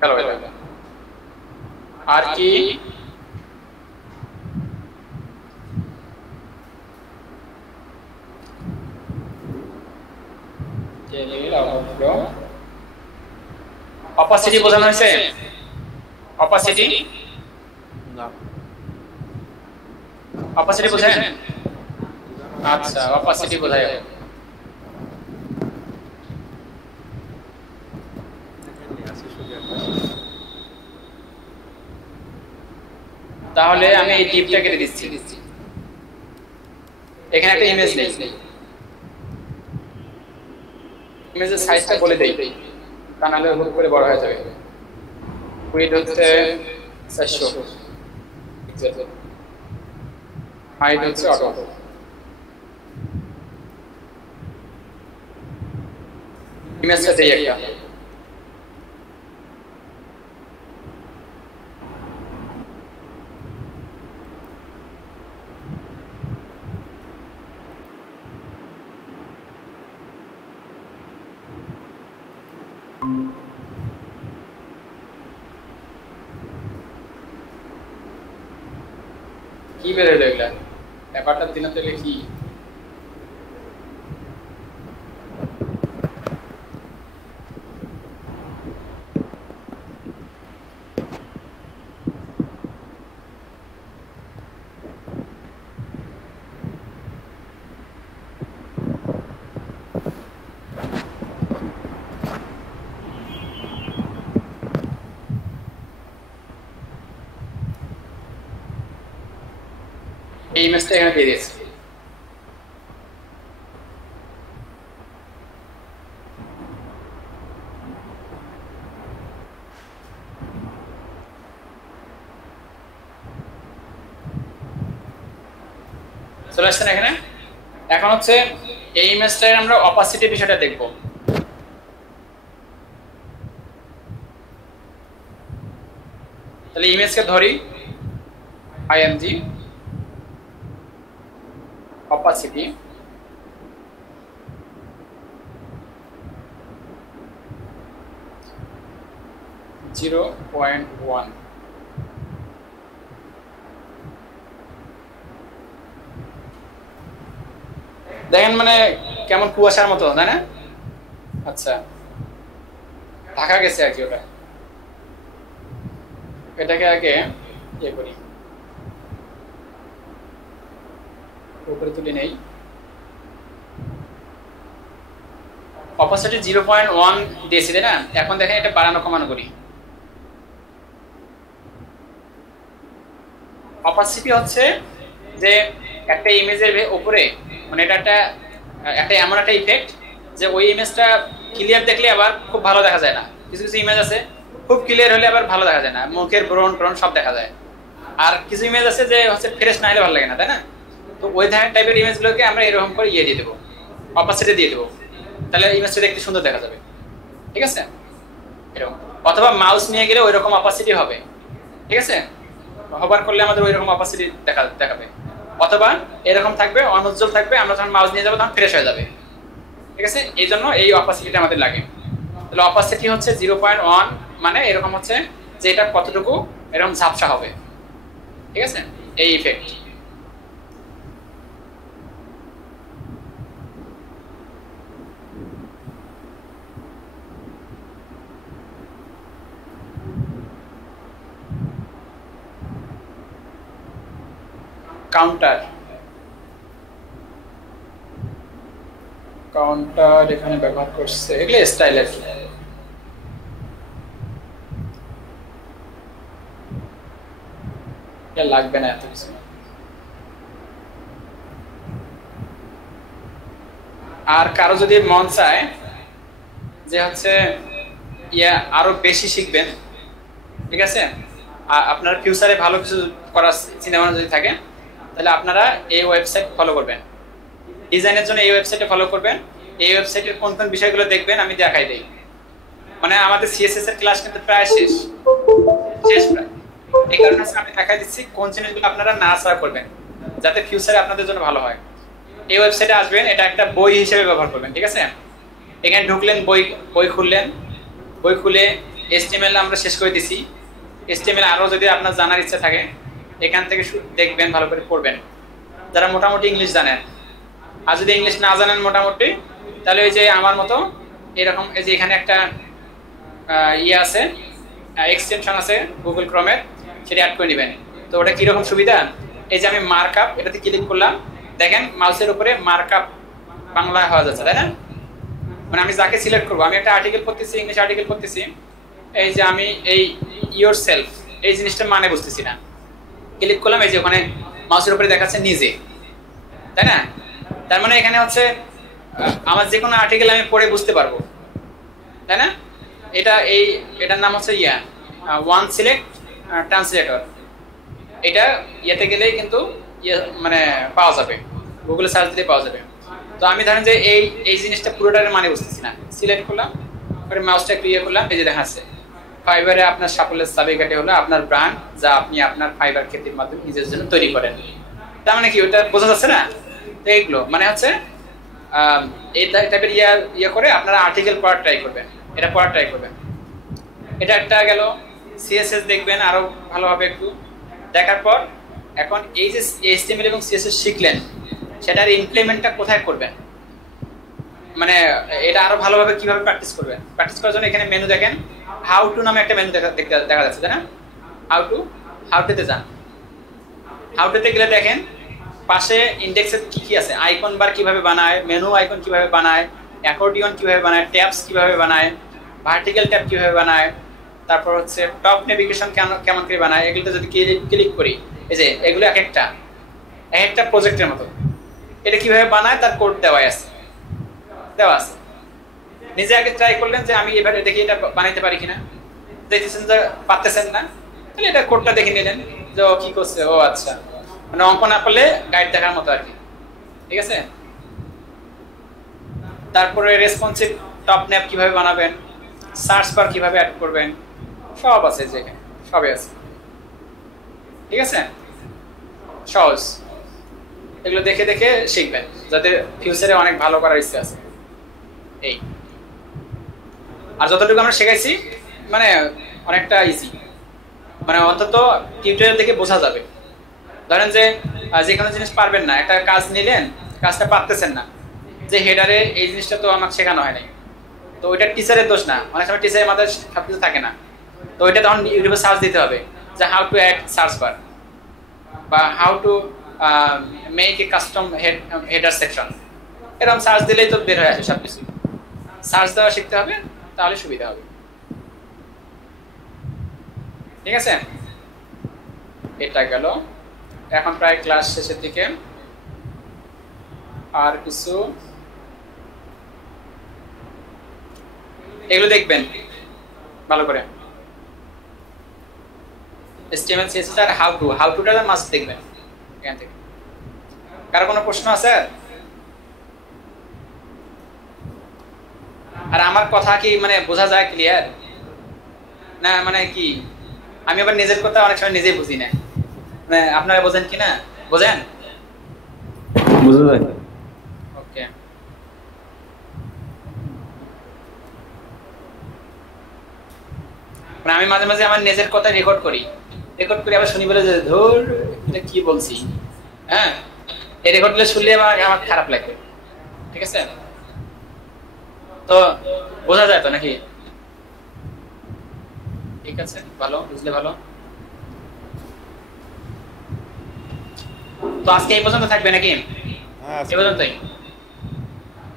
চলো আর কি অপাসিটি বোঝানো হয়েছে? অপাসিটি বোঝেন? আচ্ছা অপাসিটি বোঝায়, তাহলে আমি এই টিপটা কেটে দিচ্ছি, এখানে একটা ইমেজ নেই, ইমেজের সাইজটা বলে দেই, তা নাহলে হুট করে বড় হয়ে যাবে। উইডথ হচ্ছে 400 পিক্সেল, হাইট হচ্ছে অটো, ইমেজটা দেই একটা, কি বের হলো এগুলা, ব্যাপারটা দিনে তো কি এই ইমেজটা এখানে দিয়ে দিয়েছি, চলে আসছে না এখানে। এখন হচ্ছে এই ইমেজটার আমরা অপাসিটি বিষয়টা দেখব। তাহলে ইমেজকে ধরি, IMG opacity zero point one. দেখেন মানে কেমন কুয়াশার মতো, তাই না? আচ্ছা, ঢাকা গেছে আর কি ওটা। এটাকে আগে ইয়ে করি, উপরে তুলে নেই। অপাসিটি 0.1 দিয়েছি, তাই না? এখন দেখেন এটা বাড়ানো কমানো করি। অপাসিটি হচ্ছে যে একটা ইমেজের উপরে, মানে এটা একটা এমন একটা ইফেক্ট যে ওই ইমেজটা ক্লিয়ার দেখলে আবার খুব ভালো দেখা যায় না। কিছু কিছু ইমেজ আছে খুব ক্লিয়ার হলে আবার ভালো দেখা যায় না, মুখের ব্রণ ট্রণ সব দেখা যায়। আর কিছু ইমেজ আছে যে হচ্ছে ফ্রেশ না হলে ভালো লাগে না, তাই না? তো ওই ধরনের টাইপের ইমেজগুলোকে আমরা এরকম করে ইয়ে দিয়ে দেবো, অপাসিটি দিয়ে দেবো, তাহলে ইমেজটা দেখতে সুন্দর দেখা যাবে। ঠিক আছে, এরকম। অথবা মাউস নিয়ে গেলে ওই রকম অপাসিটি হবে। ঠিক আছে, হবার করলে আমাদের ওই রকম অপাসিটি দেখাবে। অথবা এরকম থাকবে, অনুজ্জ্বল থাকবে, আমরা যখন মাউস নিয়ে যাবো তখন ফ্রেশ হয়ে যাবে। ঠিক আছে, এই জন্য এই অপাসিটিটা আমাদের লাগে। তাহলে অপাসিটি হচ্ছে 0.1, মানে এরকম হচ্ছে যে এটা কতটুকু এরকম ঝাপসা হবে। ঠিক আছে, এই ইফেক্ট। কাউন্টার এখানে ব্যবহার করছে, এগুলো স্টাইল আর কি। এটা লাগবে না এত কিছু। আর কারো যদি মন চায় যে হচ্ছে আরো বেশি শিখবেন, ঠিক আছে, আপনার ফিউচারে ভালো কিছু করার চিন্তা ভাবনা যদি থাকে, তাহলে আপনারা এই ওয়েবসাইট ফলো করবেন। ডিজাইনের জন্য এই ওয়েবসাইটে ফলো করবেন। এই ওয়েবসাইটের কোন কোন বিষয়গুলো দেখবেন আমি দেখাই দেই। মানে আমাদের সিএসএস এর ক্লাস কিন্তু প্রায় শেষ প্রায়। এই কারণে আমি দেখাই দিচ্ছি কোন জিনিসগুলো আপনারা নাড়াচাড়া করবেন যাতে ফিউচারে আপনাদের জন্য ভালো হয়। এই ওয়েবসাইটে আসবেন, এটা একটা বই হিসেবে ব্যবহার করবেন। ঠিক আছে, এখানে ঢুকলেন, বই খুললেন, বই খুলে HTML আমরা শেষ করে দিছি। HTML আরো যদি আপনার জানার ইচ্ছা থাকে এখান থেকে দেখবেন, ভালো করে পড়বেন যারা মোটামুটি ইংলিশ জানেন। আর যদি ইংলিশ না জানেন মোটামুটি, তাহলে ওই যে আমার মতো এরকম এই যে এখানে একটা আছে, এক্সটেনশন আছে গুগল ক্রোমের, সেটা অ্যাড করে নেবেন। তো ওটা কিরকম সুবিধা, এই যে আমি মার্কআপ এটাতে ক্লিক করলাম, দেখেন মাউসের উপরে মার্কআপ বাংলা হওয়া যাচ্ছে, তাই না? মানে আমি যাকে সিলেক্ট করবো, আমি একটা আর্টিকেল পড়তেছি, ইংলিশ আর্টিকেল পড়তেছি, এই যে আমি এই ইয়োর সেলফ এই জিনিসটা মানে বুঝতেছি না, ক্লিক করলাম, এই যে ওখানে মাউসের উপরে দেখাচ্ছে নিজে, তাই না? তার মানে এখানে হচ্ছে আমার যে কোনো আর্টিকেল আমি পড়ে বুঝতে পারবো, তাই না? এটার নাম হচ্ছে ওয়ান সিলেক্ট ট্রান্সলেটর। এটা ইয়েতে গেলেই কিন্তু মানে পাওয়া যাবে, গুগলে সার্চ দিলে পাওয়া যাবে। তো আমি ধরেন যে এই জিনিসটা পুরোটার মানে বুঝতেছি না, সিলেক্ট করলাম, পরে মাউসটা একটু করলাম, এই যে দেখাচ্ছে ফাইবারে আপনার সাফল্যের চাবিকাঠি হলো আপনার ব্র্যান্ড, যা আপনি আপনার ফাইবার ক্ষেত্রের মাধ্যমে নিজের জন্য তৈরি করেন। তার মানে কি ওটা বোঝা যাচ্ছে না? তো এইগুলো মানে হচ্ছে এই টাইপের করে আপনারা আর্টিকেল পড়ার ট্রাই করবেন, এটা পড়ার ট্রাই করবেন। এটা একটা গেল। সিএসএস দেখবেন আরো ভালোভাবে একটু দেখার পর, এখন এই যে HTML এবং CSS শিখলেন সেটার ইমপ্লিমেন্টটা কোথায় করবেন, মানে এটা আরো ভালোভাবে কিভাবে প্র্যাকটিস করবেন। প্র্যাকটিস করার জন্য এখানে মেনু দেখেন, হাউ টু নামে একটা মেনু দেখা যাচ্ছে, তাই না? হাউ টুতে যান। হাউ টুতে গেলে দেখেন পাশে ইন্ডেক্সের কি আছে, আইকন বার কিভাবে বানায়, মেনু আইকন কিভাবে বানায়, অ্যাকর্ডিয়ন কিভাবে বানায়, ট্যাবস কিভাবে বানায়, ভার্টিক্যাল ট্যাব কিভাবে বানায়, তারপর হচ্ছে টপ নেভিগেশন কেমন করে বানায়, এগুলো যদি ক্লিক করি, এই যে এগুলো এক একটা প্রজেক্টের মতো, এটা কিভাবে বানায় তার কোড দেওয়া আছে। নিজে আগে ট্রাই করলেন যে আমি এবারে দেখি এটা বানাইতে পারি কিনা, দেখতেছেন যে পারতেছেন না, তাহলে এটা কোডটা দেখে নিলেন যে ও কি করছে। ও আচ্ছা, মানে অঙ্ক না করলে গাইড দেখার মতো আর কি। ঠিক আছে, তারপরে রেসপন্সিভ টপ ন্যাপ কিভাবে বানাবেন, সার্চ বার কিভাবে অ্যাড করবেন, সব আছে যেখানে, সবই আছে। ঠিক আছে, সহজ। এগুলো দেখে দেখে শিখবেন যাতে ফিউচারে অনেক ভালো করার ইচ্ছা আছে। এই আর যতটুকু আমরা শেখাইছি মানে অনেকটা ইজি, মানে অন্তত টিউটোরিয়াল দেখে বোঝা যাবে। ধরেন যে যে কোনো জিনিস পারবেন না, একটা কাজ নিলেন, কাজটা পারতেছেন না, যে হেডারে এই জিনিসটা তো আমাকে শেখানো হয় নাই, তো ওইটা টিচারের দোষ না, অনেক সময় টিচারের মাথায় সবকিছু থাকে না, তো ওইটা তখন ইউটিউবে সার্চ দিতে হবে যে how to add search bar বা how to make a custom header section, এরকম সার্চ দিলেই তো বের হয়ে আসে সবকিছু। সার্চ দেওয়া শিখতে হবে, তাহলে সুবিধা হবে। ঠিক আছে, এটা গেল। এখন প্রায় ক্লাস শেষের দিকে, আর কিছু এগুলো দেখবেন ভালো করে। HTML CSS আর হাউ টুটা মাস্ট দেখবেন এখান থেকে। কারো কোনো প্রশ্ন আছে? আর আমার কথা কি মানে বোঝা যায় ক্লিয়ার না? মানে কি আমি আবার নিজের কথা অনেক সময় নিজেই বুঝি না, মানে আপনারা বোঝেন কি না? বোঝেন? বুঝা যায়। ওকে, মানে আমি মাঝে মাঝে আমার নিজের কথা রেকর্ড করি আবার শুনি, বলে যে ধর এটা কি বলছি। হ্যাঁ, এই রেকর্ডগুলো শুনলে আমার খারাপ লাগে। ঠিক আছে, তো বোঝা যায় তো নাকি? ঠিক আছে, ভালো বুঝলে ভালো। তো আজকে এই পর্যন্ত থাকবে নাকি? এই পর্যন্তই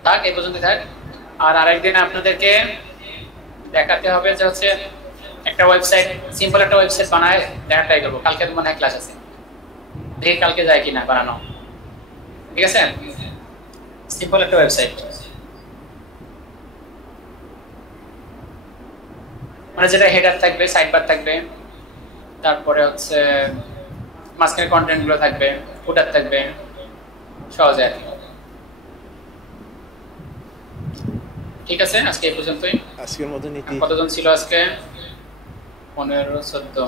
থাক, এই পর্যন্তই থাক। আর আরেকদিন আপনাদেরকে দেখাতে হবে যে হচ্ছে একটা ওয়েবসাইট, সিম্পল একটা ওয়েবসাইট বানায় দেখা ট্রাই করবো। কালকে মনে হয় ক্লাস আছে, দেখি কালকে যায় কিনা বানানো। ঠিক আছে, সিম্পল একটা ওয়েবসাইট, মানে যেটা হেডার থাকবে, সাইড বার থাকবে, তারপরে হচ্ছে মাঝখানে কন্টেন্ট গুলো থাকবে, ফুটার থাকবে, সহজে আর কি। ঠিক আছে, আজকে এই পর্যন্তই। আজকের মতো নীতি কতজন ছিল আজকে? 15-14।